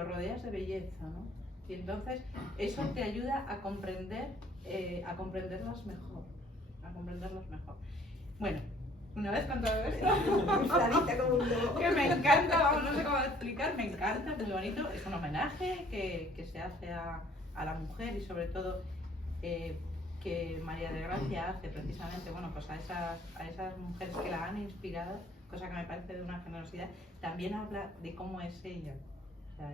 rodeas de belleza, ¿no? Y entonces eso te ayuda a comprenderlas mejor, Bueno, una vez con todo esto, Infladita como un globo. que me encanta, vamos, no sé cómo explicar, me encanta, es muy bonito, es un homenaje que se hace a la mujer y sobre todo que María de Gracia hace precisamente, bueno, pues a esas mujeres que la han inspirado, cosa que me parece de una generosidad. También habla de cómo es ella. O sea,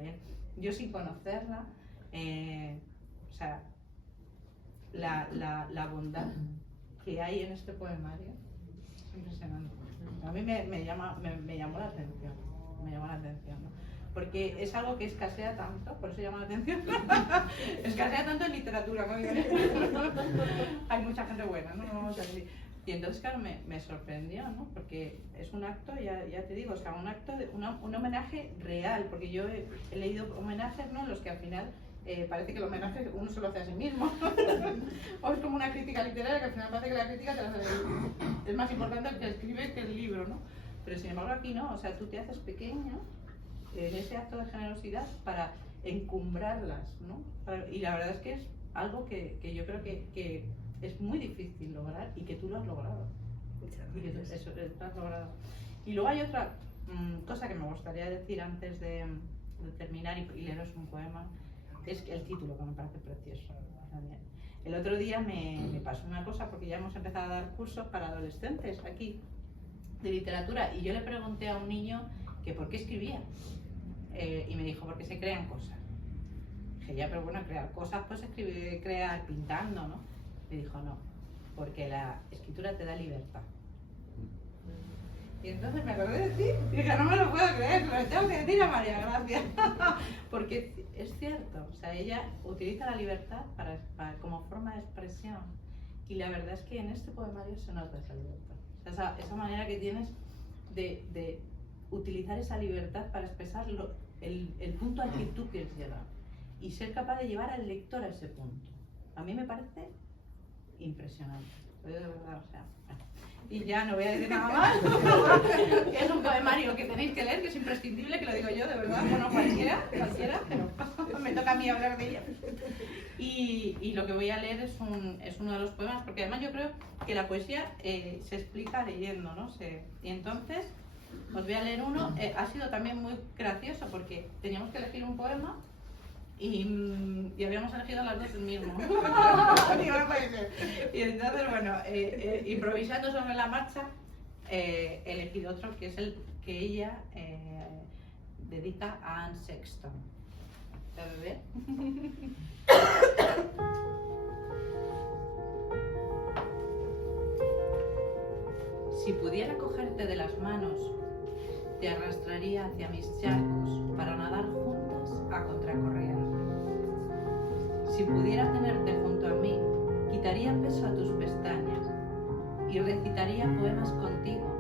yo sin conocerla, o sea, la bondad que hay en este poemario es impresionante. A mí me llamó la atención, ¿no? Porque es algo que escasea tanto, por eso llama la atención. Escasea tanto en literatura, ¿no? Hay mucha gente buena, ¿no? Vamos a decir. Y entonces, claro, me sorprendió, ¿no? Porque es un acto, ya te digo, o sea, un acto, un homenaje real, porque yo he leído homenajes, ¿no? En los que al final parece que el homenaje uno se lo hace a sí mismo. O es como una crítica literaria, que al final parece que la crítica es más importante el que escribe que el libro, ¿no? Pero sin embargo aquí no, o sea, tú te haces pequeño en ese acto de generosidad para encumbrarlas, ¿no? Y la verdad es que es algo que yo creo que es muy difícil lograr y que tú lo has logrado. Y que eso lo has logrado. Y luego hay otra cosa que me gustaría decir antes de terminar y leeros un poema, es el título, que me parece precioso también. El otro día me pasó una cosa, porque ya hemos empezado a dar cursos para adolescentes aquí de literatura, y yo le pregunté a un niño que por qué escribía. Y me dijo, porque se crean cosas. Dije, ya, pero bueno, crear cosas, pues crear pintando, ¿no? Me dijo, no, porque la escritura te da libertad. Y entonces me acordé de ti y dije, no me lo puedo creer, lo tengo que decir a María Gracia. Porque es cierto, o sea, ella utiliza la libertad como forma de expresión. Y la verdad es que en este poemario se nota esa libertad. O sea, esa manera que tienes de utilizar esa libertad para expresar el punto al que tú quieres llegar y ser capaz de llevar al lector a ese punto. A mí me parece impresionante, de verdad, o sea. Y ya no voy a decir nada más. Es un poemario que tenéis que leer, que es imprescindible, que lo digo yo, de verdad. Bueno, cualquiera, pero me toca a mí hablar de ella. Y lo que voy a leer es uno de los poemas, porque además yo creo que la poesía se explica leyendo, ¿no? Y entonces os voy a leer uno. Ha sido también muy gracioso porque teníamos que elegir un poema y habíamos elegido las dos el mismo. Y entonces, bueno, improvisando sobre la marcha, he elegido otro que es el que ella dedica a Anne Sexton. ¿Puedes ver? Si pudiera cogerte de las manos, te arrastraría hacia mis charcos para nadar juntas a contracorriente. Si pudiera tenerte junto a mí, quitaría peso a tus pestañas y recitaría poemas contigo,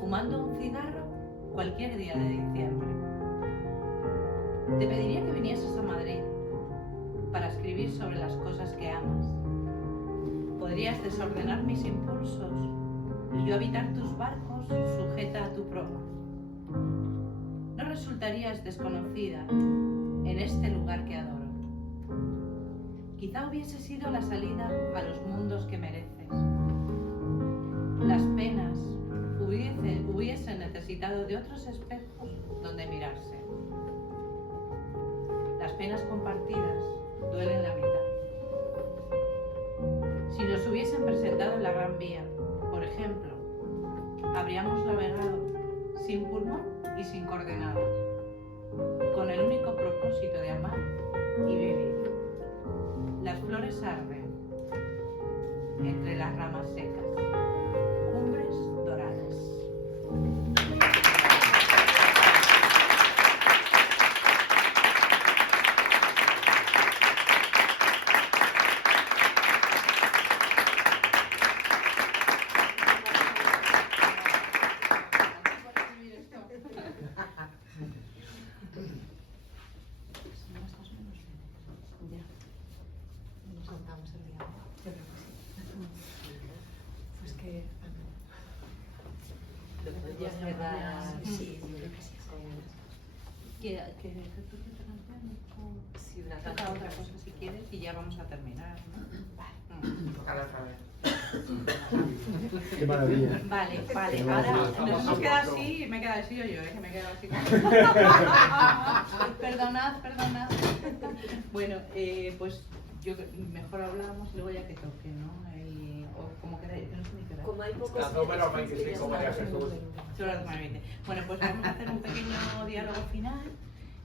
fumando un cigarro cualquier día de diciembre. Te pediría que vinieses a Madrid para escribir sobre las cosas que amas. Podrías desordenar mis impulsos y yo habitar tus barcos sujeta a tu proa. No resultarías desconocida en este lugar que adoro. Quizá hubiese sido la salida a los mundos que mereces. Las penas hubiesen necesitado de otros espejos donde mirarse. Las penas compartidas duelen la vida. Si nos hubiesen presentado en la Gran Vía, por ejemplo, habríamos navegado y sin coordenadas, con el único propósito de amar y vivir. Las flores arden entre las ramas secas, cumbres doradas. Nos saltamos el día. Pues que... Lo podemos cerrar. Sí, yo creo que sí. ¿Quieres que toque otra canción? Sí, una Toca canción. otra cosa si quieres y ya vamos a terminar, ¿no? Tocarla otra vez. Qué maravilla. Vale, vale, Pero ahora bueno, nos hemos quedado así y me he quedado así yo, que me he quedado así. Perdonad. Bueno, pues yo mejor hablamos y luego ya que toque, ¿no? O como queráis, no sé ni qué hora. Como hay pocos Las 2 menos 25, María Jesús. Sobre las 9:20. Bueno, pues vamos a hacer un pequeño diálogo final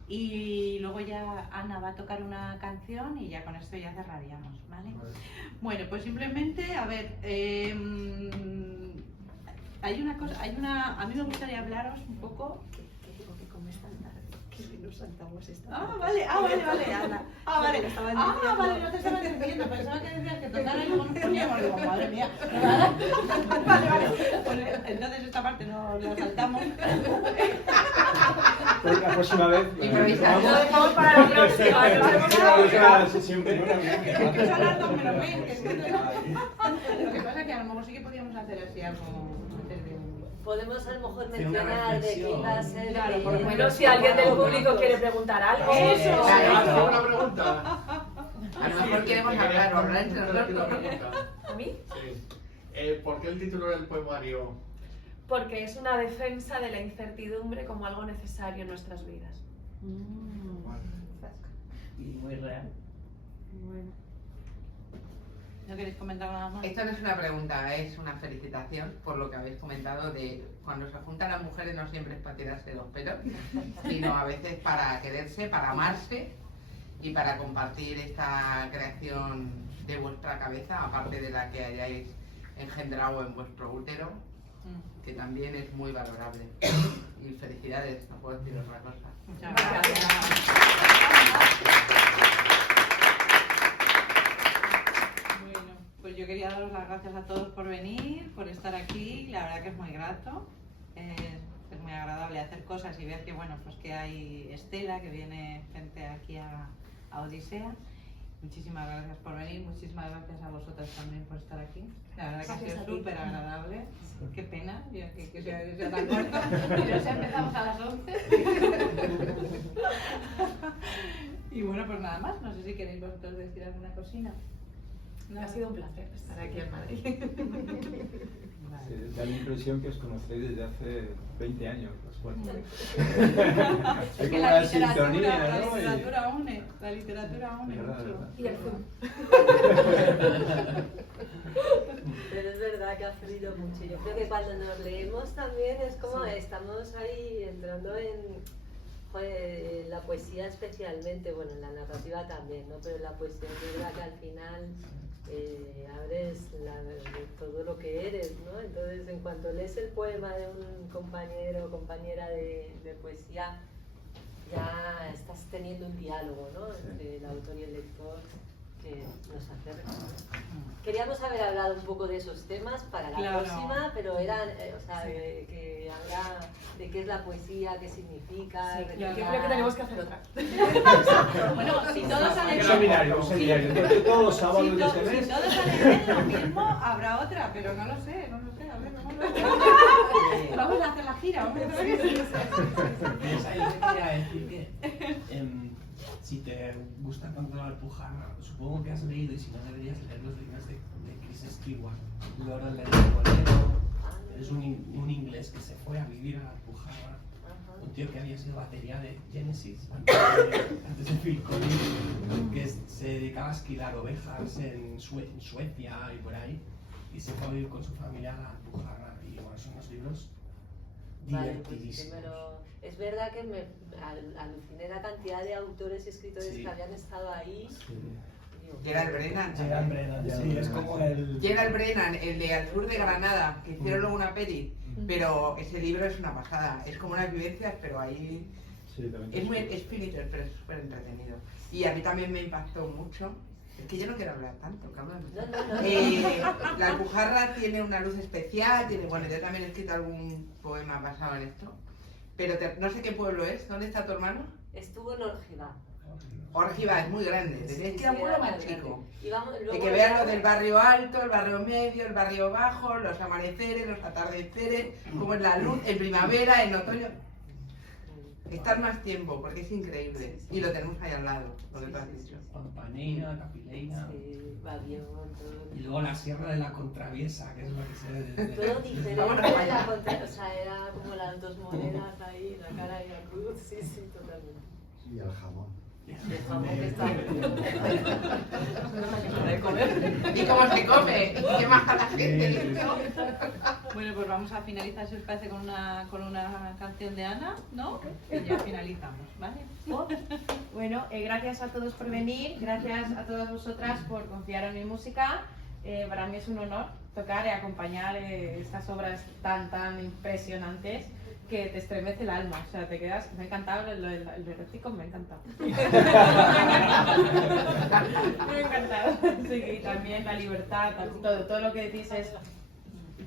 y luego ya Ana va a tocar una canción y ya con esto ya cerraríamos, ¿vale? Bueno, pues simplemente, a ver, a mí me gustaría hablaros un poco. Que como es tan tarde, que nos saltamos esta Ah, parte. vale, Ana. Vale, diciendo. no te estaba entendiendo, pensaba que decías que tocara y luego nos poníamos, digo, madre mía. Vale, pues entonces esta parte no la saltamos. Pues la próxima vez. Improvisar. Lo dejamos para la próxima. La próxima sesión primera. Es que son las 2:20. Lo que pasa es que a lo mejor sí que podíamos hacer así algo antes de... Podemos a lo mejor Hacer una mencionar de quién va a ser. Claro, por lo Bueno, si alguien del público quiere preguntar algo. Eso. ¿Alguna una pregunta? A lo mejor queremos hablar entre Una nosotros. pregunta. ¿A mí? Sí. ¿Por qué el título del poemario? Porque es una defensa de la incertidumbre como algo necesario en nuestras vidas. Y muy real. Bueno. ¿No queréis comentar nada más? Esto no es una pregunta, es una felicitación por lo que habéis comentado de cuando se juntan las mujeres no siempre es para tirarse los pelos, sino a veces para quererse, para amarse y para compartir esta creación de vuestra cabeza, aparte de la que hayáis engendrado en vuestro útero, que también es muy valorable. Y felicidades, no puedo decir otra cosa. Muchas gracias. Bueno, pues yo quería daros las gracias a todos por venir, por estar aquí. La verdad que es muy grato. Es muy agradable hacer cosas y ver que, bueno, pues que hay Estela, que viene gente aquí a Odisea. Muchísimas gracias por venir, muchísimas gracias a vosotras también por estar aquí. La verdad que ha Gracias a sido ti. súper agradable. Qué pena que sea tan corto. Y no sé, empezamos a las 11. Y bueno, pues nada más. No sé si queréis vosotros decir alguna cosina. ¿No? Ha sido un placer estar aquí en Madrid. Vale. Da la impresión que os conocéis desde hace 20 años. Pues bueno. Es Hay que como la una literatura, sintonía, la ¿no? literatura une, la literatura une Verdad, mucho. verdad. Y el Zoom. Pero es verdad que ha fluido mucho. Yo creo que cuando nos leemos también es como estamos ahí entrando en joder, la poesía especialmente, bueno, en la narrativa también, ¿no? Pero en la poesía es verdad que al final abres todo lo que eres, ¿no? Entonces, en cuanto lees el poema de un compañero o compañera de poesía, ya estás teniendo un diálogo, ¿no? Entre el autor y el lector que nos acerca. Queríamos haber hablado un poco de esos temas para la Claro. próxima, pero eran, o sea, que habla de qué es la poesía, qué significa. Yo recrear. creo que tenemos que hacer otra. Bueno, si todos salen Un seminario, un seminario. Entonces todos los sábados si de este mes. todos salen lo mismo, habrá otra, pero no lo sé, a ver, vamos a hacer la gira, vamos a hacer la gira. Pues ahí te quería decir que si te gusta tanto la Alpujarra, supongo que has leído, y si no deberías leer los libros de Chris Stewart, Lord del Bolero. Es un inglés que se fue a vivir a la Alpujarra, un tío que había sido batería de Genesis antes de Phil Collins, que se dedicaba a esquilar ovejas en Suecia y por ahí, y se fue a vivir con su familia a la Alpujarra, y bueno, son unos libros Vale, pues divertidísimos. es verdad que me aluciné la cantidad de autores y escritores Sí. que habían estado ahí. Gerald Brennan. Gerald Brennan, sí, es como el... Gerald Brennan, el de Al sur de Granada, que hicieron luego una peli, pero ese libro es una pasada, es como unas vivencias, pero ahí Sí, también es muy espiritual, pero es súper entretenido. Y a mí también me impactó mucho. Es que yo no quiero hablar tanto, que hablo mucho. No. La Alpujarra tiene una luz especial, bueno, yo también he escrito algún poema basado en esto, pero no sé qué pueblo es. ¿Dónde está tu hermano? Estuvo en Órgiva. Órgiva es muy grande, tienes que ir a un pueblo más chico. Y vamos, De luego que veas lo del barrio alto, el barrio medio, el barrio bajo, los amaneceres, los atardeceres, cómo es la luz, en primavera, en otoño. Estar más tiempo, porque es increíble. Y lo tenemos ahí al lado, lo que tú has dicho. Pampaneina, Capileina. Sí, Babión, todo. Y luego la Sierra de la Contraviesa, que es lo que se ve desde... Todo diferente, Vámonos para allá. o sea, era como las dos monedas ahí, la cara y la cruz, sí, totalmente. Y el jamón. El jamón que está ¿Y cómo se come? ¿Qué más a la gente? Bueno, pues vamos a finalizar, si os parece, con una canción de Ana, ¿no? Y ya finalizamos, ¿vale? Bueno, gracias a todos por venir, gracias a todas vosotras por confiar en mi música. Para mí es un honor tocar y acompañar estas obras tan impresionantes que te estremece el alma, o sea, te quedas, me ha encantado, el erótico me ha encantado. Me ha encantado, sí, y también la libertad, todo lo que decís es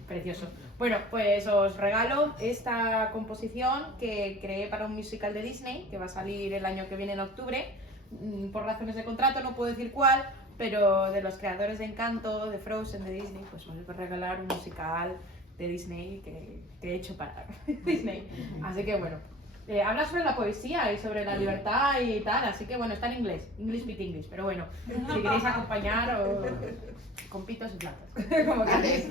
precioso. Bueno, pues os regalo esta composición que creé para un musical de Disney, que va a salir el año que viene en octubre. Por razones de contrato no puedo decir cuál, pero de los creadores de Encanto, de Frozen, de Disney, pues os voy a regalar un musical de Disney que he hecho para Disney. Así que bueno, habla sobre la poesía y sobre la libertad y tal, así que bueno, está en inglés, English Beat English, pero bueno, si queréis acompañar o con pitos y platos, como queráis.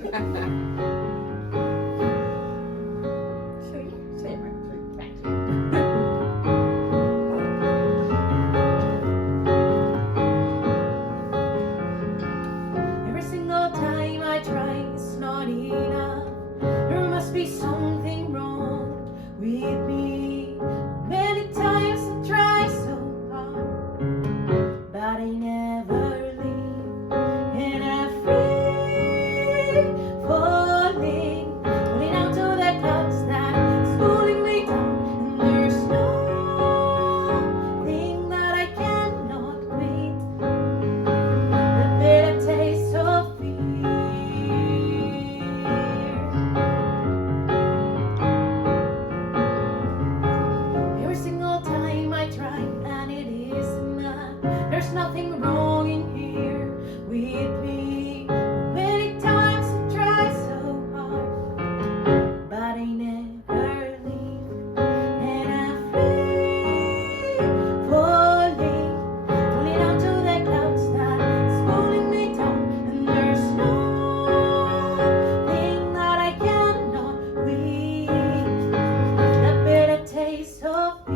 Every single time I try, it's not enough. There must be something wrong with me. Many times I try so hard, but I never leave. And I feel falling, falling down to the clouds that's pulling me down. And there's nothing that I cannot quit. The bitter taste of fear. Every single time I try, and it is not. There's nothing wrong in here with me. Many times I try so hard, but I never leave. And I feel falling, falling down to the clouds that's pulling me down. And there's nothing that I cannot quit. The bitter taste of fear.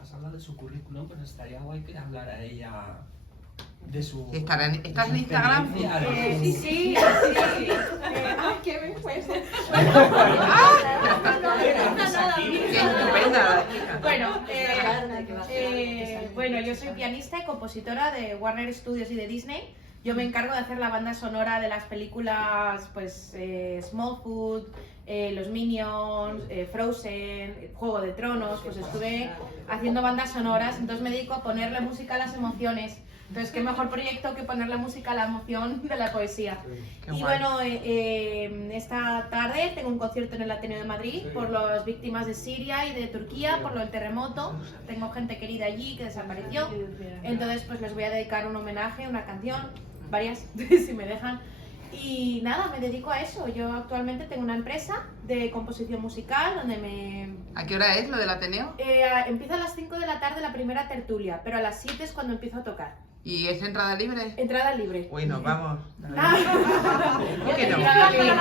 Has hablado de su currículum, pero estaría guay que hablara ella de su... ¿Estás en de su Instagram? experiencia, de su- Sí. Ay, qué vergüenza. ¡Qué estupenda! Bueno, bueno, yo soy pianista y compositora de Warner Studios y de Disney. Yo me encargo de hacer la banda sonora de las películas, pues, Smallfoot, Los Minions, Frozen, Juego de Tronos. Pues estuve haciendo bandas sonoras, entonces me dedico a ponerle música a las emociones Entonces, qué mejor proyecto que ponerle música a la emoción de la poesía. Qué Y guay. bueno, esta tarde tengo un concierto en el Ateneo de Madrid por las víctimas de Siria y de Turquía, por lo del terremoto. Tengo gente querida allí que desapareció. Entonces, pues les voy a dedicar un homenaje, una canción, varias, si me dejan. Y nada, me dedico a eso. Yo actualmente tengo una empresa de composición musical donde me... ¿A qué hora es lo del Ateneo? Empieza a las 5 de la tarde la primera tertulia, pero a las 7 es cuando empiezo a tocar. ¿Y es entrada libre? Entrada libre. Uy, nos vamos. ¿Por qué no? Entrada libre.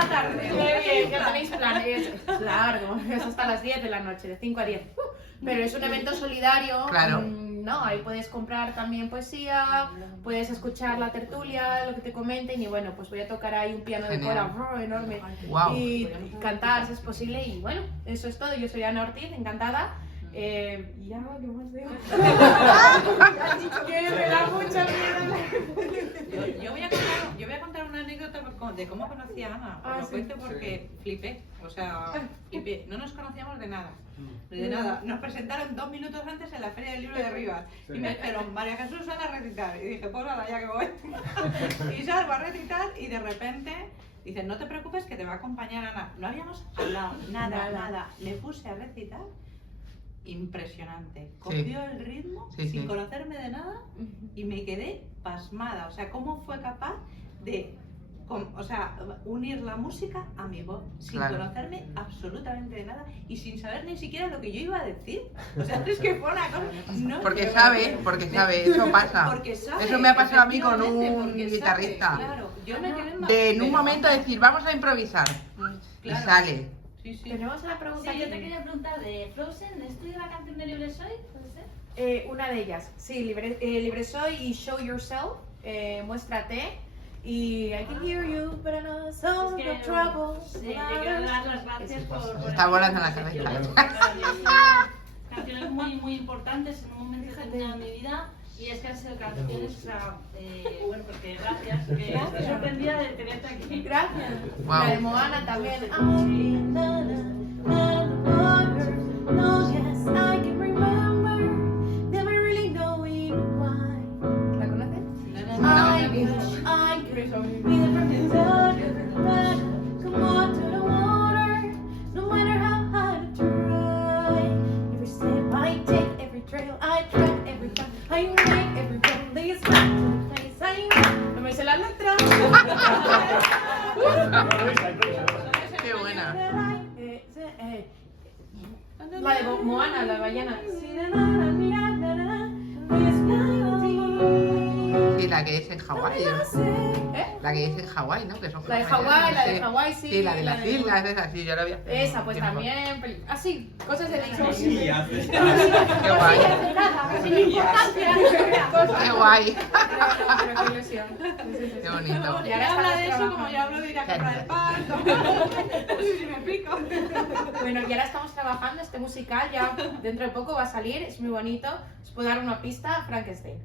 Qué bien, ya tenéis plan. Es largo, es hasta las 10 de la noche, de 5 a 10. Pero es un evento solidario. Claro. No, ahí puedes comprar también poesía, puedes escuchar la tertulia, lo que te comenten y bueno, pues voy a tocar ahí un piano de Genial. cola enorme Guau. y cantar si es posible y bueno, eso es todo. Yo soy Ana Ortiz, encantada. Ya, ¿qué más digo? Que me da mucha miedo. Yo voy a contar una anécdota de cómo conocí a Ana. Ah, Lo sí. cuento porque flipé. O sea, flipé. No nos conocíamos de nada. De nada. Nos presentaron 2 minutos antes en la Feria del Libro de Rivas. Sí. Y me dijeron, María Jesús, sal a recitar. Y dije, pues nada, ya que voy. Y salgo a recitar y de repente dicen, no te preocupes que te va a acompañar Ana. No habíamos hablado, nada. Le puse a recitar. Impresionante. Cogió el ritmo Sí, sin sí. conocerme de nada y me quedé pasmada. O sea, cómo fue capaz de unir la música a mi voz sin Claro. conocerme absolutamente de nada y sin saber ni siquiera lo que yo iba a decir. O sea, es que fue una cosa. No, Porque de sabe, verdad. eso pasa. Porque sabe, Eso me ha pasado a mí con efectivamente, un porque guitarrista. sabe, claro, yo me quedé De en un pero- momento decir, vamos a improvisar. Y Claro. sale. Sí, sí. Tenemos una pregunta Sí, yo te aquí. quería preguntar de Frozen, ¿es tuya la canción de Libre Soy? ¿Puede ser? Una de ellas, sí, Libre Soy y Show Yourself, Muéstrate. Y I can hear you, but I know some Es que, of trouble. sí, yo quiero dar las gracias por Está volando en la cabeza. canciones muy importantes en un momento determinado de mi vida. Y es que han sido canciones, o sea, bueno, porque gracias, que estoy sorprendida de tenerte aquí. Gracias. Wow. La de Moana también. ¿La conoces? No me sé la letra. Qué buena. La de Moana, la ballena. Sí, la que es en Hawái. ¿Eh? La que es en Hawái, ¿no? Que son La de hawaianas, Hawái, la de sí. Hawái, sí. Sí, la de las la de- islas, esa, sí, yo la había. Esa, pues Tiene también. Así, cosas de Disney. Sí, haces. Qué guay. Sin importancia. Qué guay. Pero qué ilusión. Sí, sí, sí. Qué bonito. Y ahora Ya habla estamos de eso como trabajando. yo hablo de ir a comprar el pan. No sé si me explico. Bueno, y ahora estamos trabajando este musical, ya dentro de poco va a salir, es muy bonito. Os puedo dar una pista, Frankenstein.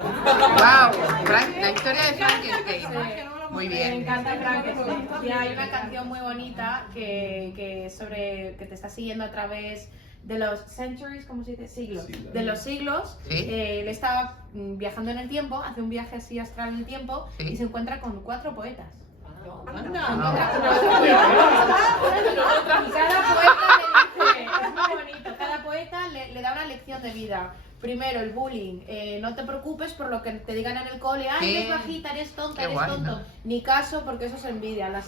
Wow, la historia de Frankenstein. Muy Me bien. encanta Frankenstein. Y hay una canción muy bonita que te está siguiendo a través de los centuries, ¿cómo se dice? Siglos. Siglos. De los siglos. Sí. Él está viajando en el tiempo, hace un viaje así astral en el tiempo Sí. y se encuentra con 4 poetas. Anda. Y cada poeta le dice, es muy bonito, cada poeta le da una lección de vida. Primero, el bullying. No te preocupes por lo que te digan en el cole. Ay, Sí. eres bajita, eres tonta, Qué eres guay, tonto. ¿no? Ni caso, porque eso es envidia. El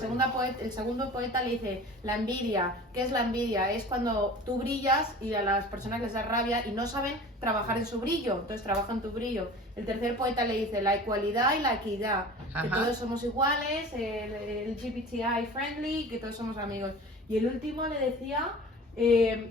segundo poeta le dice, la envidia. ¿Qué es la envidia? Es cuando tú brillas y a las personas les da rabia y no saben trabajar en su brillo. Entonces trabaja en tu brillo. El tercer poeta le dice, la igualdad y la equidad. Que Ajá. todos somos iguales, el LGBTI friendly, que todos somos amigos. Y el último le decía...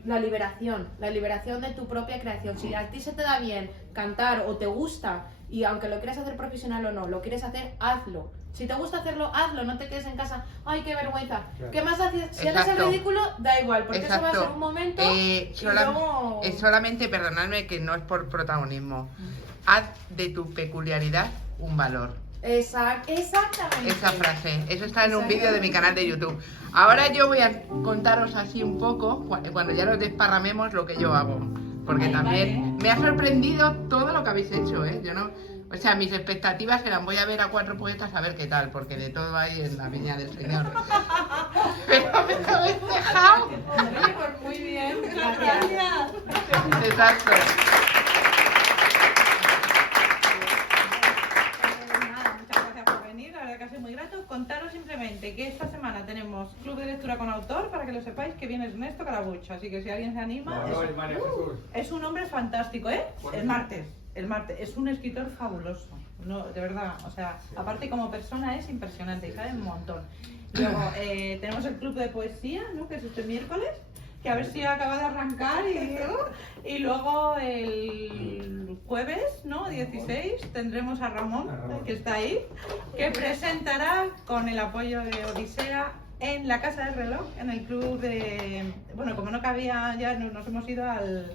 la liberación de tu propia creación. Si a ti se te da bien cantar o te gusta, y aunque lo quieras hacer profesional o no, lo quieres hacer, hazlo. Si te gusta hacerlo, hazlo, no te quedes en casa, ay, qué vergüenza. Claro. ¿Qué más haces? Si haces el Exacto. ridículo, da igual, porque eso va a ser un momento y luego... Es solamente, perdonadme que no es por protagonismo. Haz de tu peculiaridad un valor. Exactamente. Esa frase, eso está en un vídeo de mi canal de YouTube. Ahora yo voy a contaros así un poco, cuando ya nos desparramemos, lo que yo hago. Porque también me ha sorprendido todo lo que habéis hecho, ¿eh? Yo no, O sea, mis expectativas eran voy a ver a 4 poetas a ver qué tal, porque de todo hay en la viña del Señor. Pero me habéis dejado. Oye, pues muy bien, gracias. Exacto. Nada, muchas gracias por venir, la verdad que ha sido muy grato. Contaros simplemente que esta semana tenemos Club de Lectura con Autor, para que lo sepáis, que viene Ernesto Carabucho, así que si alguien se anima... María Jesús. Es un hombre fantástico, ¿eh? El martes, es un escritor fabuloso, no, de verdad, o sea, aparte como persona es impresionante y sabe un montón. Luego tenemos el club de poesía, ¿no? Que es este miércoles, que a ver si acaba de arrancar y luego el jueves, ¿no? 16 tendremos a Ramón, que está ahí, que presentará con el apoyo de Odisea en la Casa del Reloj, en el club de... Bueno, como no cabía, ya nos hemos ido al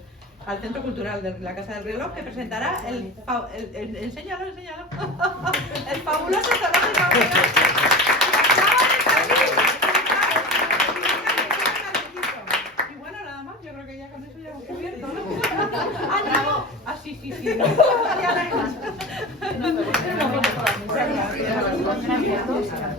Centro Cultural de la Casa del Reloj, que presentará enséñalo, el fabuloso zoológico. Y bueno, nada más, yo creo que ya con eso ya hemos cubierto, ¿no? ¡Ah, no! Ah, sí, no. Ya no hay más. Muchas gracias.